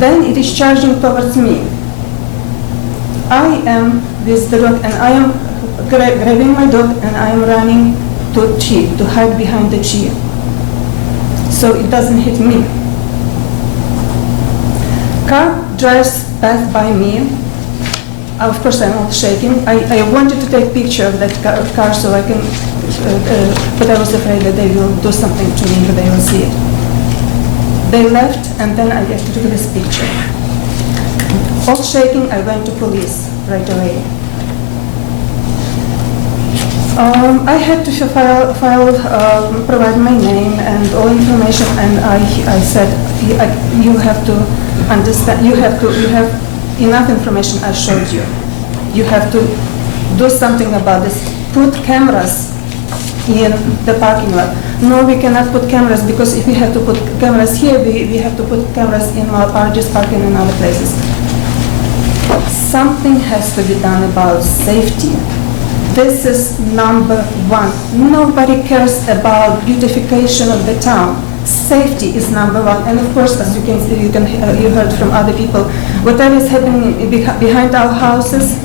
Then it is charging towards me. I am with the dog, and I am grabbing my dog, and I am running to a tree, to hide behind the tree, so it doesn't hit me. car drives past by me. Of course, I'm all shaking. I wanted to take picture of that car so I can, but I was afraid that they will do something to me, but they will see it. They left, and then I took this picture. All shaking, I went to police right away. I had to provide my name and all information, and I said, you have to understand, you have enough information I showed you. You have to do something about this. Put cameras in the parking lot. No, we cannot put cameras, because if we have to put cameras here, we have to put cameras in our RG's parking and other places. Something has to be done about safety. This is number one. Nobody cares about beautification of the town. Safety is number one. And of course, as you heard from other people, whatever is happening behind our houses,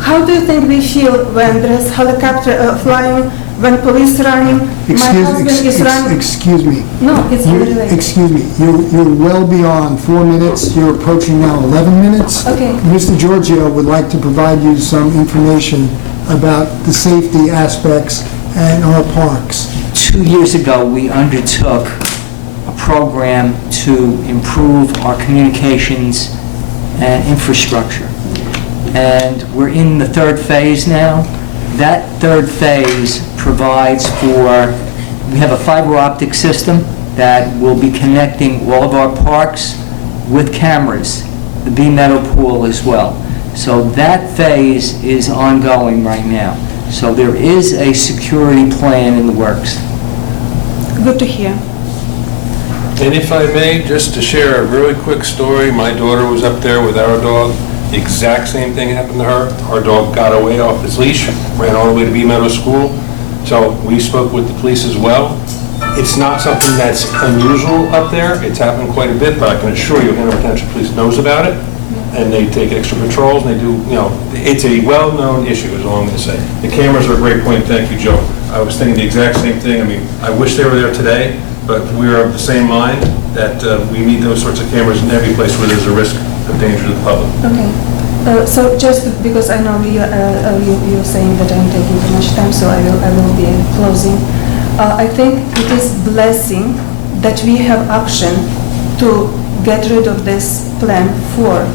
how do you think we feel when there's helicopter flying, when police running, my husband is running? Excuse me. No, it's really late. Excuse me. You're well beyond 4 minutes. You're approaching now 11 minutes. Okay. Mr. Giorgio would like to provide you some information about the safety aspects and our parks. 2 years ago, we undertook a program to improve our communications and infrastructure. And we're in the third phase now. That third phase provides for, we have a fiber optic system that will be connecting all of our parks with cameras, the B Meadow Pool as well. So that phase is ongoing right now. So there is a security plan in the works. Good to hear. And if I may, just to share a really quick story, my daughter was up there with our dog. The exact same thing happened to her. Our dog got away off his leash, ran all the way to B Meadow School. So we spoke with the police as well. It's not something that's unusual up there. It's happened quite a bit, but I can assure you Hanover Township Police knows about it, and they take extra patrols, and they do, it's a well-known issue, is all I'm going to say. The cameras are a great point. Thank you, Joe. I was thinking the exact same thing. I mean, I wish they were there today, but we're of the same mind that we need those sorts of cameras in every place where there's a risk of danger to the public. Okay. So just because I know you're saying that I'm taking too much time, so I will be closing. I think it is blessing that we have option to get rid of this plan 4.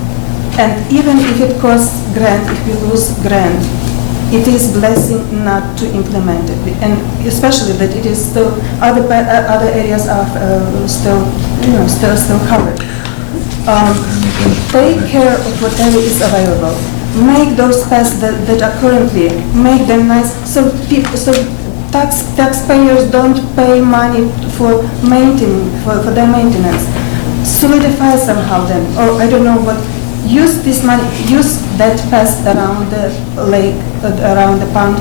And even if it costs grant, if we lose grant, it is blessing not to implement it. And especially that it is still, other areas are still covered. Take care of whatever is available. Make those paths that are currently, make them nice, so taxpayers don't pay money for their maintenance. Solidify somehow them, or I don't know what. Use this money. Use that path around the lake, around the pond.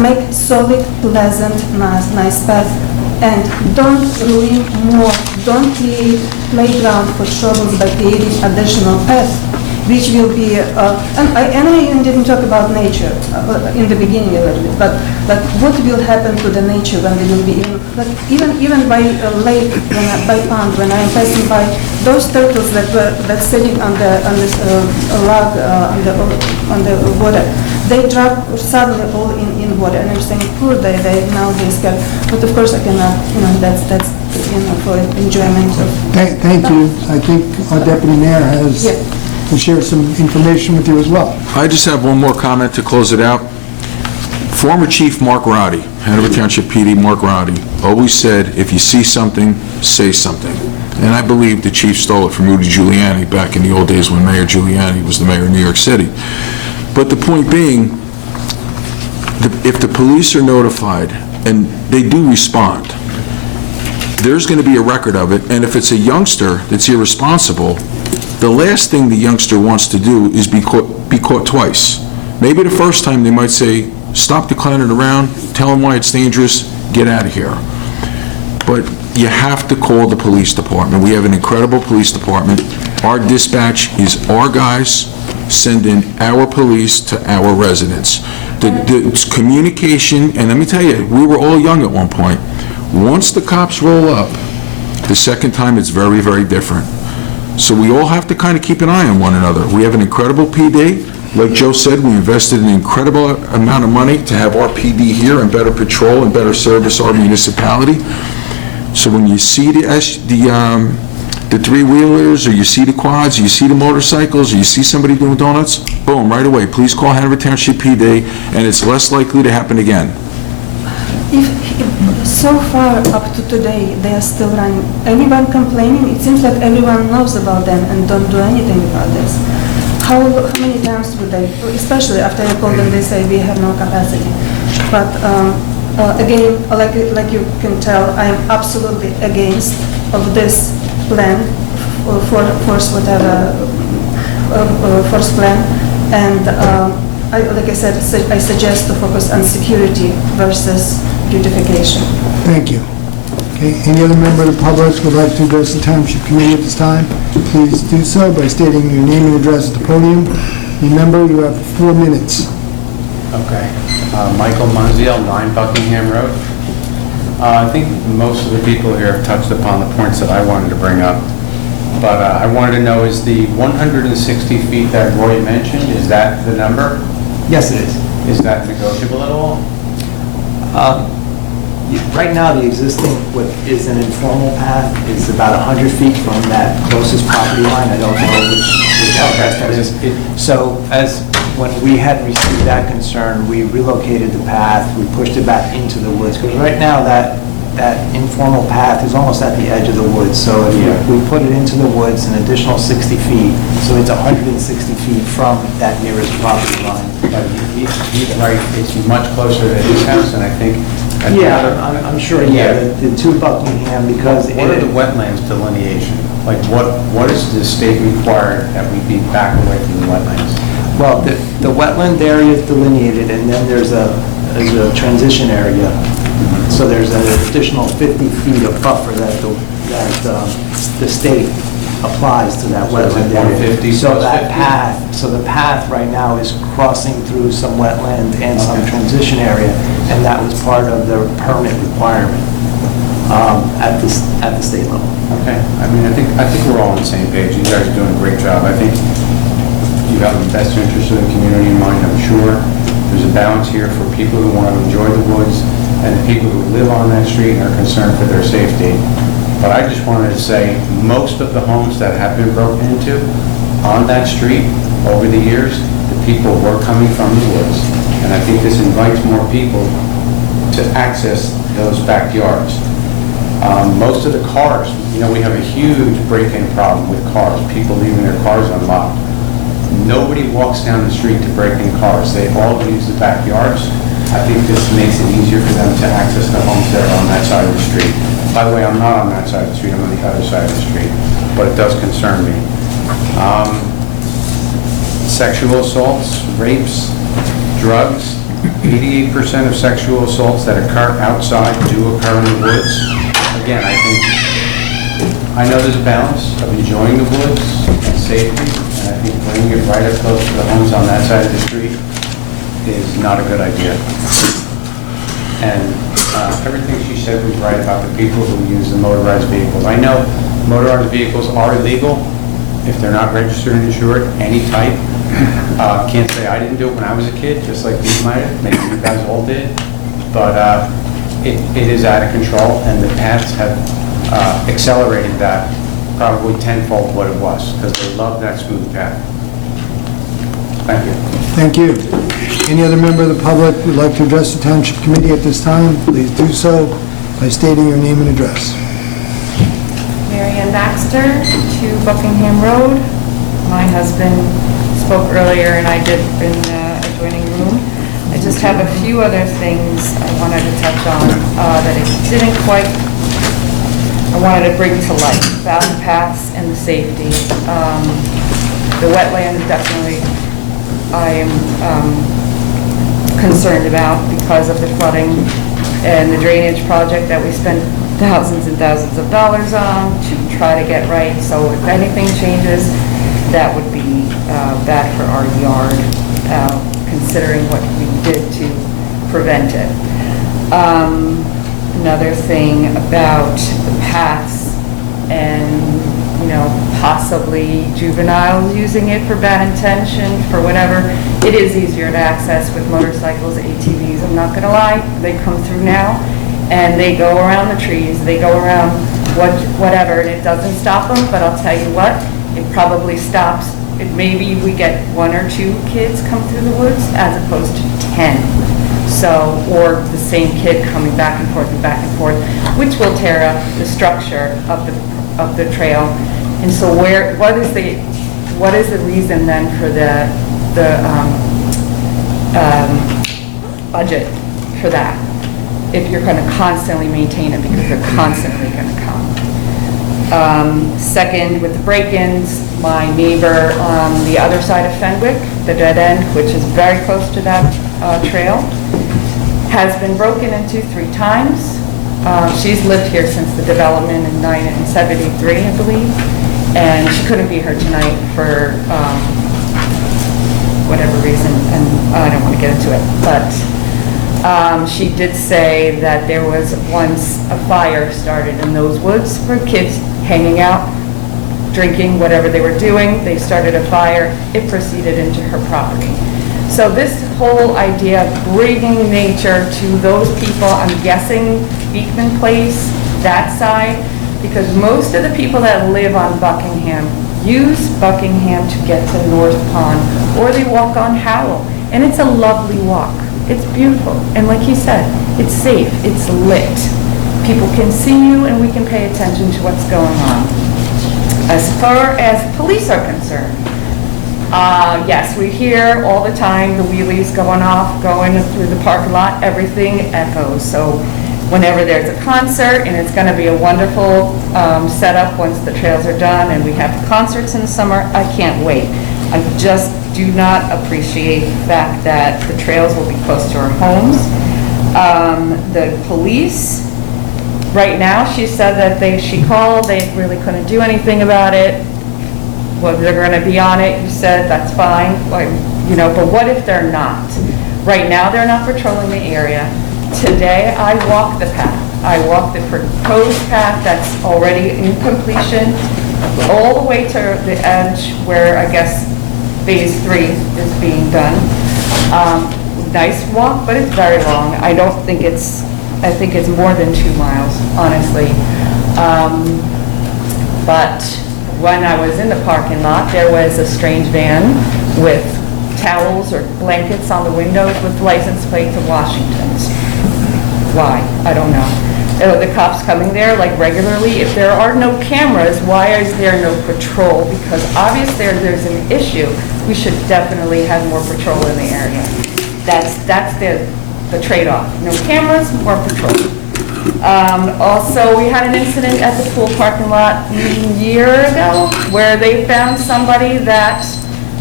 Make solid, pleasant, nice path. And don't ruin more, don't create playground for troubles by creating additional path, which will be, and I even didn't talk about nature in the beginning a little bit, but what will happen to the nature when they will be even by a lake, by pond, when I am passing by, those turtles that sitting on this log on the water, they drop suddenly all in water, and I'm saying, poor they now they're scared. But of course I cannot, that's for enjoyment of. Thank you. I think our deputy mayor has to share some information with you as well. I just have one more comment to close it out. Former Chief Mark Roddy, Hanover Township PD Mark Roddy, always said, if you see something, say something. And I believe the chief stole it from Rudy Giuliani back in the old days when Mayor Giuliani was the mayor of New York City. But the point being, if the police are notified and they do respond, there's going to be a record of it, and if it's a youngster that's irresponsible, the last thing the youngster wants to do is be caught twice. Maybe the first time they might say, stop declining around, tell them why it's dangerous, get out of here. But you have to call the police department. We have an incredible police department. Our dispatch is our guys sending our police to our residents. The communication, and let me tell you, we were all young at one point. Once the cops roll up, the second time it's very, very different. So we all have to kind of keep an eye on one another. We have an incredible PD. Like Joe said, we invested an incredible amount of money to have our PD here and better patrol and better service our municipality. So when you see the three-wheelers, or you see the quads, or you see the motorcycles, or you see somebody doing donuts, boom, right away, please call Hanover Township PD, and it's less likely to happen again. So far up to today, they are still running. Anyone complaining? It seems like everyone knows about them and don't do anything about this. How many times would they, especially after I call them, they say we have no capacity. But again, like you can tell, I am absolutely against of this plan for force whatever force plan, and like I said, I suggest to focus on security versus beautification. Thank you. Okay, any other member of the public who would like to address the Township Committee at this time, please do so by stating your name and address at the podium. Remember, you have 4 minutes. Okay. Michael Munziel, 9 Buckingham Road. I think most of the people here have touched upon the points that I wanted to bring up, but I wanted to know, is the 160 feet that Roy mentioned, is that the number? Yes, it is. Is that negotiable at all? Right now, the existing, what is an informal path, is about 100 feet from that closest property line. I don't know which address that is. So when we had received that concern, we relocated the path, we pushed it back into the woods, because right now that informal path is almost at the edge of the woods. So if we put it into the woods, an additional 60 feet, so it's 160 feet from that nearest property line. But he's right, it's much closer to his house, and I think... Yeah, I'm sure, the 2 Buckingham, because... What are the wetlands delineation? Like, what is the state required that we be back away from the wetlands? Well, the wetland area is delineated, and then there's a transition area. So there's an additional 50 feet of buffer that the state applies to that wetland area. So that path, the path right now is crossing through some wetland and some transition area, and that was part of the permit requirement at the state level. Okay, I mean, I think we're all on the same page. You guys are doing a great job. I think you have the best interest of the community in mind, I'm sure. There's a balance here for people who want to enjoy the woods and the people who live on that street and are concerned for their safety. But I just wanted to say, most of the homes that have been broken into on that street over the years, the people were coming from the woods. And I think this invites more people to access those backyards. Most of the cars, we have a huge break-in problem with cars, people leaving their cars unlocked. Nobody walks down the street to break in cars. They all use the backyards. I think this makes it easier for them to access the homes that are on that side of the street. By the way, I'm not on that side of the street, I'm on the other side of the street, but it does concern me. Sexual assaults, rapes, drugs, 88% of sexual assaults that occur outside do occur in the woods. Again, I know there's a balance of enjoying the woods and safety, and I think bringing it right up close to the homes on that side of the street is not a good idea. And everything she said was right about the people who use the motorized vehicles. I know motorized vehicles are illegal if they're not registered and insured, any type. Can't say I didn't do it when I was a kid, just like you might have, maybe you guys all did. But it is out of control, and the paths have accelerated that probably tenfold what it was, because they love that smooth path. Thank you. Thank you. Any other member of the public who would like to address the Township Committee at this time, please do so by stating your name and address. Mary Ann Baxter, 2 Buckingham Road. My husband spoke earlier, and I did in the adjoining room. I just have a few other things I wanted to touch on that I didn't quite, I wanted to bring to light about the paths and the safety. The wetland definitely I am concerned about because of the flooding and the drainage project that we spent thousands and thousands of dollars on to try to get right. So if anything changes, that would be bad for our yard, considering what we did to prevent it. Another thing about the paths and possibly juveniles using it for bad intention, for whatever. It is easier to access with motorcycles, ATVs, I'm not gonna lie. They come through now, and they go around the trees, they go around whatever, and it doesn't stop them, but I'll tell you what, it probably stops. Maybe we get 1 or 2 kids come through the woods as opposed to 10. So, or the same kid coming back and forth, which will tear up the structure of the trail. And so what is the reason then for the budget for that? If you're going to constantly maintain it, because they're constantly going to come. Second, with the break-ins, my neighbor on the other side of Fenwick, the dead end, which is very close to that trail, has been broken into 3 times. She's lived here since the development in 1973, I believe, and she couldn't be here tonight for whatever reason, and I don't want to get into it, but she did say that there was once a fire started in those woods for kids hanging out, drinking, whatever they were doing. They started a fire. It proceeded into her property. So this whole idea of bringing nature to those people, I'm guessing Beekman Place, that side, because most of the people that live on Buckingham use Buckingham to get to North Pond, or they walk on Howell, and it's a lovely walk. It's beautiful, and like he said, it's safe, it's lit. People can see you, and we can pay attention to what's going on. As far as police are concerned, yes, we hear all the time the wheelies going off, going through the parking lot, everything echoes. So whenever there's a concert, and it's going to be a wonderful setup once the trails are done, and we have concerts in the summer, I can't wait. I just do not appreciate the fact that the trails will be close to our homes. The police, right now, she said that she called, they really couldn't do anything about it. Well, they're going to be on it, you said, that's fine, but what if they're not? Right now, they're not patrolling the area. Today, I walked the path. I walked the proposed path that's already in completion, all the way to the edge where I guess phase 3 is being done. Nice walk, but it's very long. I think it's more than 2 miles, honestly. But when I was in the parking lot, there was a strange van with towels or blankets on the windows with license plates of Washington's. Why? I don't know. The cops coming there like regularly. If there are no cameras, why is there no patrol? Because obviously there's an issue. We should definitely have more patrol in the area. That's the trade-off. No cameras, more patrol. Also, we had an incident at the pool parking lot a year ago where they found somebody that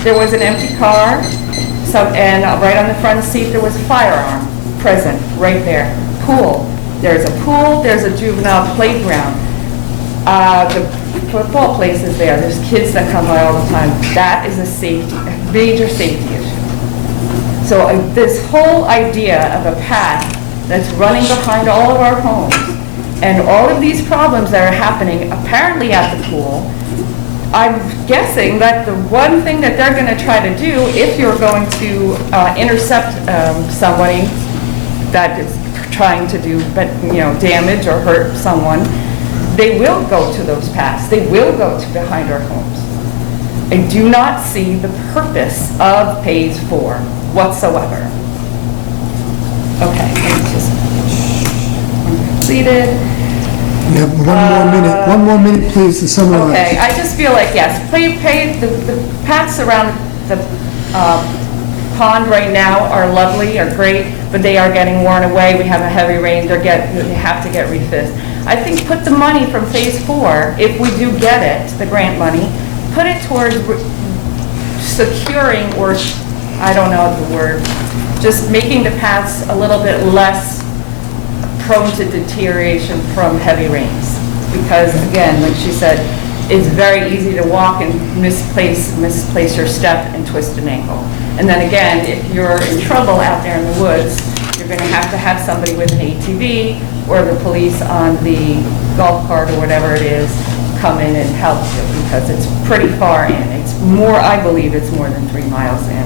there was an empty car, and right on the front seat there was a firearm present right there. Pool. There's a pool, there's a juvenile playground. The football place is there. There's kids that come by all the time. That is a major safety issue. So this whole idea of a path that's running behind all of our homes and all of these problems that are happening apparently at the pool, I'm guessing that the one thing that they're going to try to do, if you're going to intercept somebody that is trying to do damage or hurt someone, they will go to those paths. They will go to behind our homes. I do not see the purpose of phase 4 whatsoever. Okay, just completed. You have 1 more minute. 1 more minute, please, to summarize. Okay, I just feel like, yes, the paths around the pond right now are lovely, are great, but they are getting worn away. We have a heavy rain, they have to get refit. I think put the money from phase 4, if we do get it, the grant money, put it towards securing, or I don't know the word, just making the paths a little bit less prone to deterioration from heavy rains. Because again, like she said, it's very easy to walk and misplace your step and twist an ankle. And then again, if you're in trouble out there in the woods, you're going to have somebody with an ATV or the police on the golf cart or whatever it is come in and help you, because it's pretty far in. It's more, I believe it's more than 3 miles in.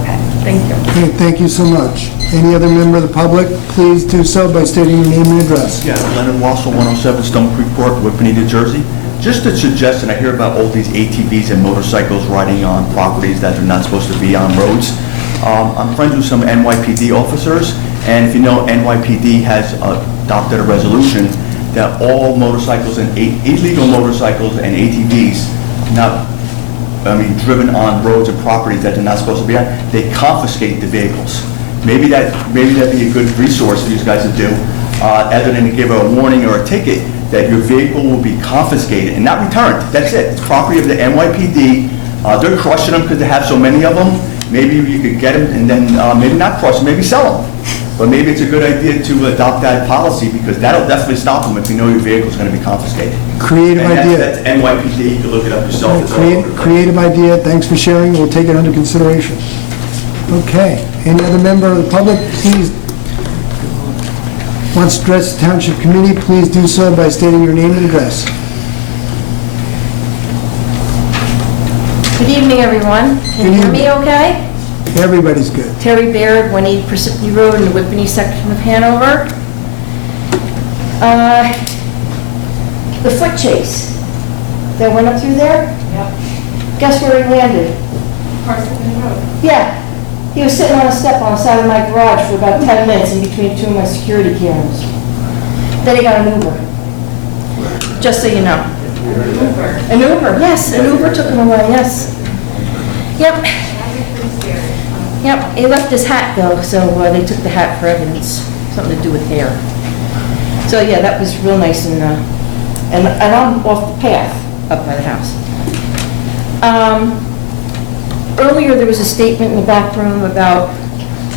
Okay, thank you. Okay, thank you so much. Any other member of the public, please do so by stating your name and address. Yeah, Leonard Wassel, 107 Stone Creek Court, Whippany, New Jersey. Just a suggestion, I hear about all these ATVs and motorcycles riding on properties that they're not supposed to be on roads. I'm friends with some NYPD officers, and if you know, NYPD has adopted a resolution that all motorcycles and illegal motorcycles and ATVs driven on roads and properties that they're not supposed to be on, they confiscate the vehicles. Maybe that'd be a good resource for you guys to do, other than to give a warning or a ticket, that your vehicle will be confiscated and not returned. That's it. It's property of the NYPD. They're crushing them because they have so many of them. Maybe you could get them and then maybe not crush them, maybe sell them. But maybe it's a good idea to adopt that policy, because that'll definitely stop them if you know your vehicle's going to be confiscated. Creative And idea. That's NYPD. You can look it up yourself. It's all over the place. Creative idea, thanks for sharing, we'll take it under consideration. Okay, any other member of the public, please, wants to address the Township Committee, please do so by stating your name and address. Good evening, everyone. Can you hear me okay? Everybody's good. Terry Baird, 180 Parsippany Road in the Whippany section of Hanover. The foot chase that went up through there? Yep. Guess where he landed? Parsippany Road. Yeah. He was sitting on a step on the side of my garage for about 10 minutes in between 2 of my security cameras. Then he got an Uber. Just so you know. An Uber, yes. An Uber took him away, yes. Yep. Yep, he left his hat though, so they took the hat for evidence, something to do with hair. So yeah, that was real nice, and I'm off the path up by the house. Earlier there was a statement in the back room about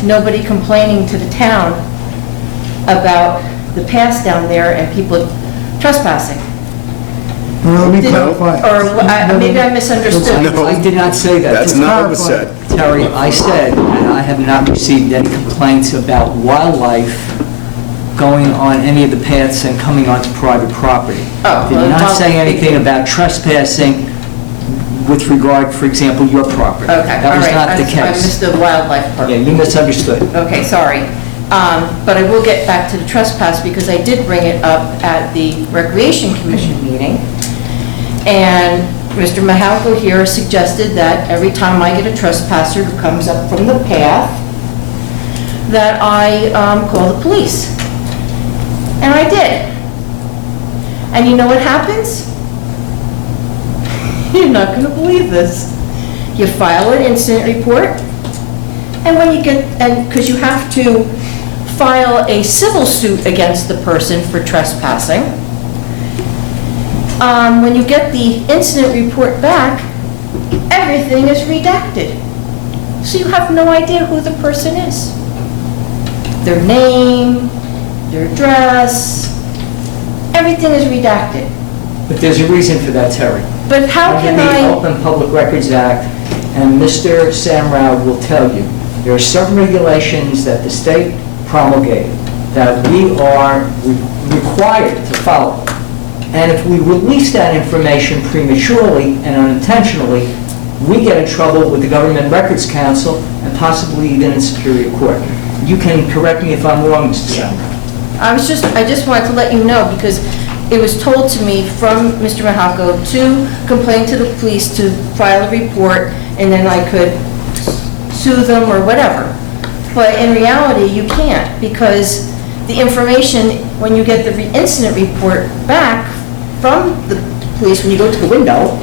nobody complaining to the town about the paths down there and people trespassing. Well, let me clarify. Or maybe I misunderstood. No, I did not say that. That's not what was said. Terry, I said, and I have not received any complaints about wildlife going on any of the paths and coming onto private property. Oh, Did not say anything about trespassing with regard, for example, your property. Okay, all right. That was not the I case. missed the wildlife part. Yeah, you misunderstood. Okay, sorry. But I will get back to the trespass, because I did bring it up at the Recreation Commission meeting. And Mr. Mahalko here suggested that every time I get a trespasser who comes up from the path, that I call the police. And I did. And you know what happens? You're not going to believe this. You file an incident report, and when you get, and because you have to file a civil suit against the person for trespassing, when you get the incident report back, everything is redacted. So you have no idea who the person is. Their name, their address, everything is redacted. But there's a reason for that, Terry. But how can Under the I... Open Public Records Act, and Mr. Samrao will tell you, there are certain regulations that the state promulgated that we are required to follow. And if we release that information prematurely and unintentionally, we get in trouble with the Government Records Council and possibly even in Superior Court. You can correct me if I'm wrong, Mr. Samrao. I just wanted to let you know, because it was told to me from Mr. Mahalko to complain to the police, to file a report, and then I could sue them or whatever. But in reality, you can't, because the information, when you get the incident report back from the police, when you go to the window,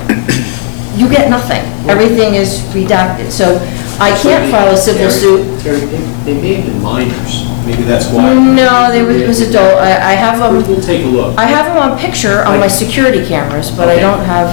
you get nothing. Everything is redacted. So I can't file a civil suit. Terry, they may have been minors. Maybe that's why. No, it was adult. I have them. We'll take a look. I have them on picture on my security cameras, but I don't have,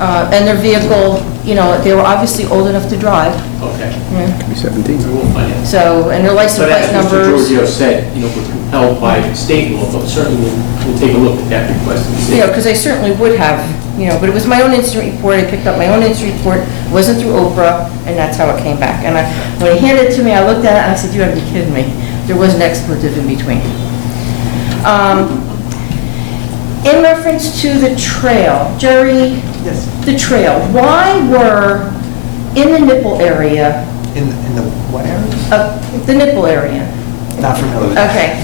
and their vehicle, you know, they were obviously old enough to drive. Okay. Yeah. Could be 17. We'll find out. So, and their license But plate as numbers. Mr. Giorgio said, you know, we're compelled by state law, but certainly we'll take a look at that request and see. You know, because I certainly would have, you know, but it was my own incident report. I picked up my own incident report. It wasn't through Oprah, and that's how it came back. And when he handed it to me, I looked at it and I said, "You have to be kidding me." There was an expletive in between. In reference to the trail, Jerry, Yes. the trail, why were in the nipple area, In the what area? the nipple area, Not familiar with that. okay.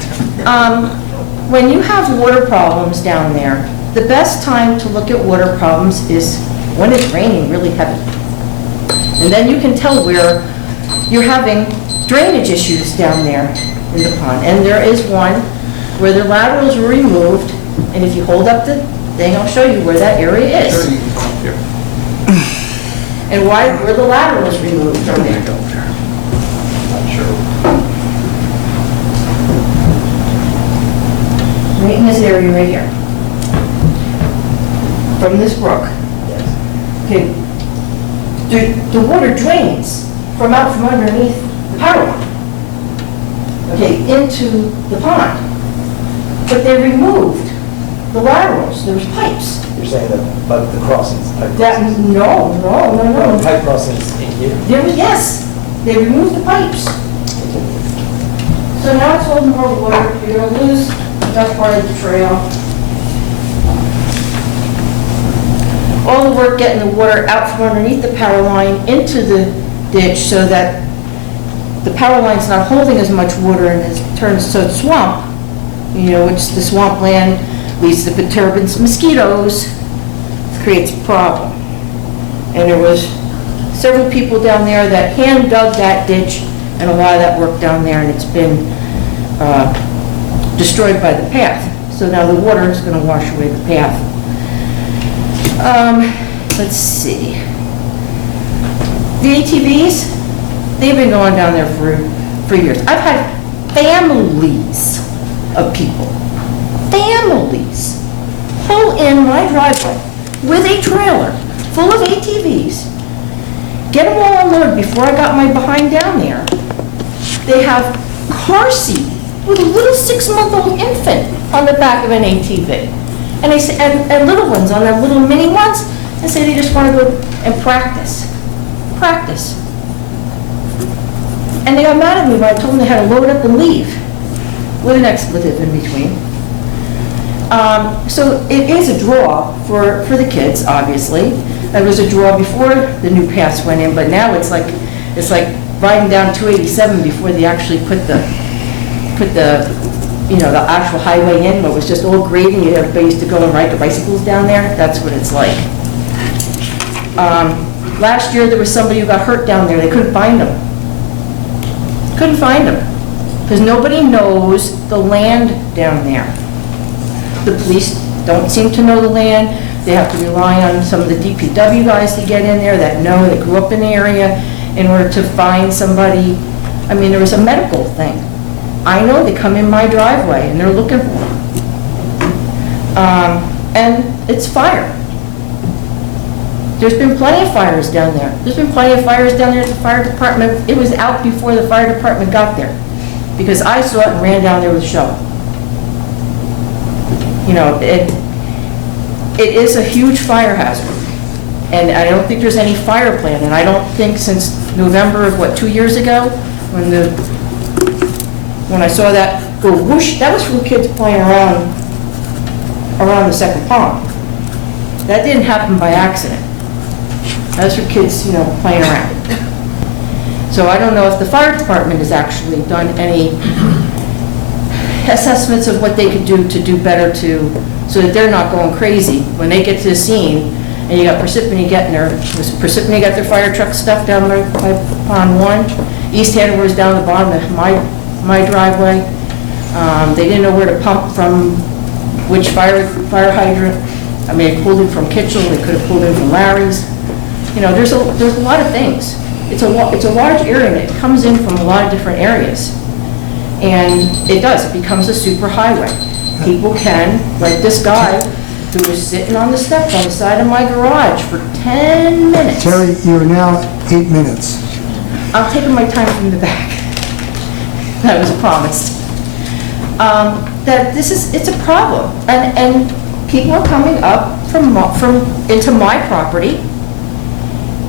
When you have water problems down there, the best time to look at water problems is when it's raining really heavy. And then you can tell where you're having drainage issues down there in the pond. And there is one where the laterals were removed, and if you hold up the thing, I'll show you where that area is. And why were the laterals removed from there? Right in this area right here. From this brook. Okay. The water drains from out from underneath the power line. Okay, into the pond. But they removed the laterals, there was pipes. You're saying that, but the crossings, pipe That, crossings. no. Pipe crossings in here. There was, yes, they removed the pipes. So now it's holding more water, you're gonna lose that part of the trail. All the work getting the water out from underneath the power line into the ditch so that the power line's not holding as much water and it turns to swamp, you know, which the swampland leads to perturbance, mosquitoes, creates a problem. And there was several people down there that hand dug that ditch and a lot of that work down there, and it's been destroyed by the path. So now the water is going to wash away the path. Let's see. The ATVs, they've been going down there for years. I've had families of people, families, pull in my driveway with a trailer full of ATVs, get them all unloaded before I got my behind down there. They have car seat with a little 6-month-old infant on the back of an ATV. And they say, and little ones on their little mini ones, and say they just want to go and practice. And they got mad at me when I told them they had to load up and leave with an expletive in between. So it is a draw for the kids, obviously. It was a draw before the new paths went in, but now it's like riding down 287 before they actually put the the actual highway in, where it was just all grading, and everybody used to go and ride the bicycles down there. That's what it's like. Last year, there was somebody who got hurt down there. They couldn't find him. Couldn't find him. Because nobody knows the land down there. The police don't seem to know the land. They have to rely on some of the DPW guys to get in there that know, that grew up in the area, in order to find somebody. I mean, there was a medical thing. I know they come in my driveway and they're looking for them. And it's fire. There's been plenty of fires down there. There's been plenty of fires down there at the fire department. It was out before the fire department got there, because I saw it and ran down there with a shovel. You know, it is a huge fire hazard. And I don't think there's any fire plan. And I don't think since November of, 2 years ago, when I saw that go whoosh, that was from kids playing around the second pond. That didn't happen by accident. That was for kids, playing around. So I don't know if the fire department has actually done any assessments of what they could do to do better so that they're not going crazy when they get to the scene. And you got Parsippany getting Parsippany got their fire truck stuff down there by Pond 1. East Hanover is down the bottom of my driveway. They didn't know where to pump from which fire hydrant. I mean, they pulled in from Kitchell, they could have pulled in from Larry's. There's a lot of things. It's a large area, and it comes in from a lot of different areas. And it becomes a super highway. People can, like this guy, who was sitting on the steps on the side of my garage for 10 minutes. Terry, you're now 8 minutes. I'm taking my time from the back. That was promised. That it's a problem, and people are coming up from into my property,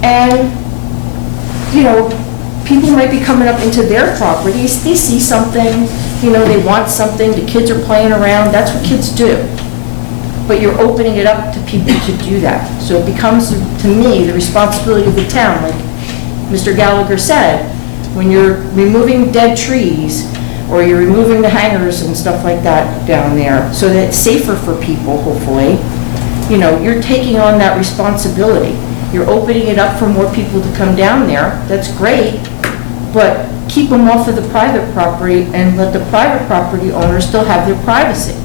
and people might be coming up into their properties. They see something, they want something. The kids are playing around. That's what kids do. but you're opening it up to people to do that. So it becomes, to me, the responsibility of the town, like Mr. Gallagher said, when you're removing dead trees, or you're removing the hangers and stuff like that down there, so that it's safer for people, hopefully, you know, you're taking on that responsibility. You're opening it up for more people to come down there, that's great, but keep them off of the private property and let the private property owners still have their privacy.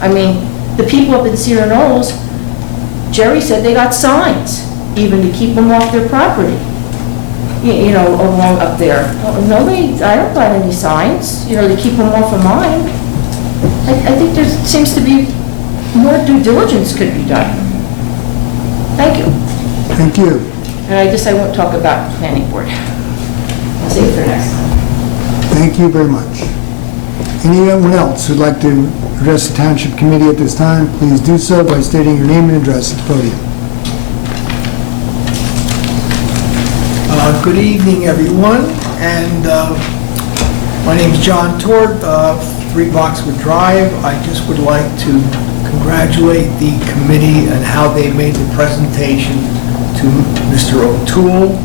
I mean, the people up in Cedar Knolls, Jerry said they got signs, even to keep them off their property. You know, along up there. Nobody, I don't buy any signs, you know, to keep them off of mine. I think there seems to be more due diligence could be done. Thank you. Thank you. And I guess I won't talk about the planning board. I'll save it for next time. Thank you very much. Anyone else who'd like to address the Township Committee at this time, please do so by stating your name and address at the podium. Good evening, everyone, and my name is John Tort, 3 Boxwood Drive. I just would like to congratulate the committee and how they made the presentation to Mr. O'Toole.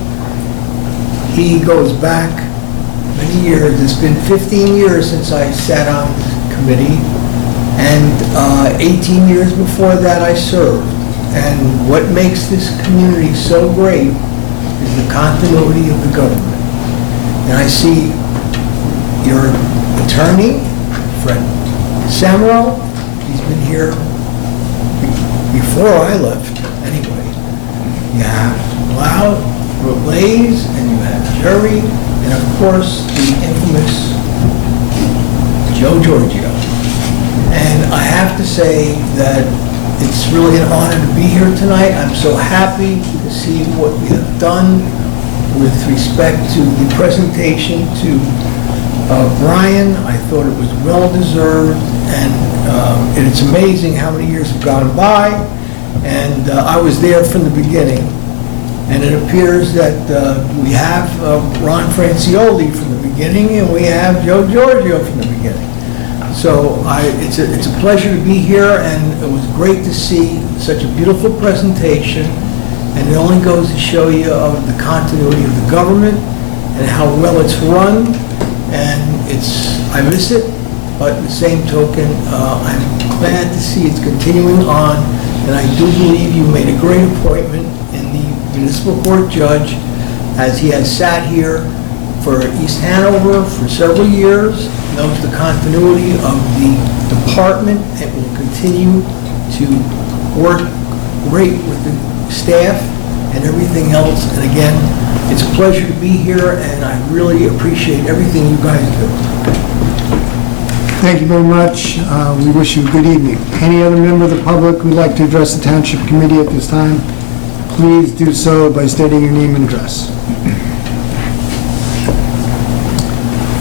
He goes back many years. It's been 15 years since I sat on the committee, and 18 years before that I served. And what makes this community so great is the continuity of the government. And I see your attorney, Fred Samuel, he's been here before I left, anyway. You have Lau, Blaze, and you have Jerry, and of course, the infamous Joe Giorgio. And I have to say that it's really an honor to be here tonight. I'm so happy to see what we have done with respect to the presentation to Brian. I thought it was well-deserved, and it's amazing how many years have gone by, and I was there from the beginning. And it appears that we have Ron Francioli from the beginning, and we have Joe Giorgio from the beginning. So it's a pleasure to be here, and it was great to see such a beautiful presentation, and it only goes to show you of the continuity of the government and how well it's run, and I miss it, but at the same token, I'm glad to see it's continuing on, and I do believe you made a great appointment in the municipal court judge, as he has sat here for East Hanover for several years, knows the continuity of the department, and will continue to work great with the staff and everything else. And again, it's a pleasure to be here, and I really appreciate everything you guys do. Thank you very much. We wish you a good evening. Any other member of the public who'd like to address the Township Committee at this time, please do so by stating your name and address.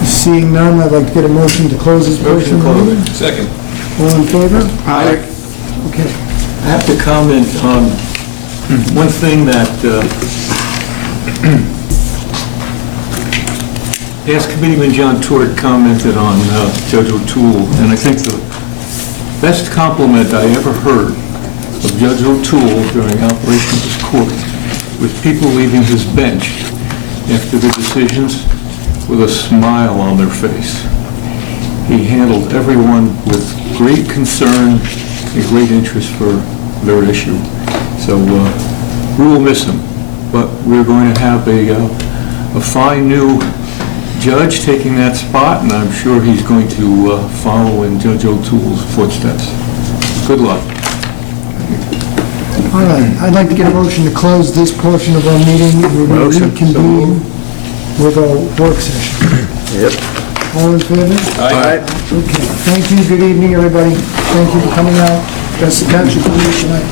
Seeing none, I'd like to get a motion to close this portion of the meeting. Second. All in favor? Aye. Okay. I have to comment on one thing that past Committeeman John Tort commented on Judge O'Toole, and I think the best compliment I ever heard of Judge O'Toole during operation of his court was people leaving his bench after the decisions with a smile on their face. He handled everyone with great concern and great interest for their issue. So we will miss him, but we're going to have a fine new judge taking that spot, and I'm sure he's going to follow in Judge O'Toole's footsteps. Good luck. All right. I'd like to get a motion to close this portion of our meeting. We will reconvene with our work session. Yep. All in favor? Aye. Okay. Thank you. Good evening, everybody. Thank you for coming out. That's the Township Committee tonight.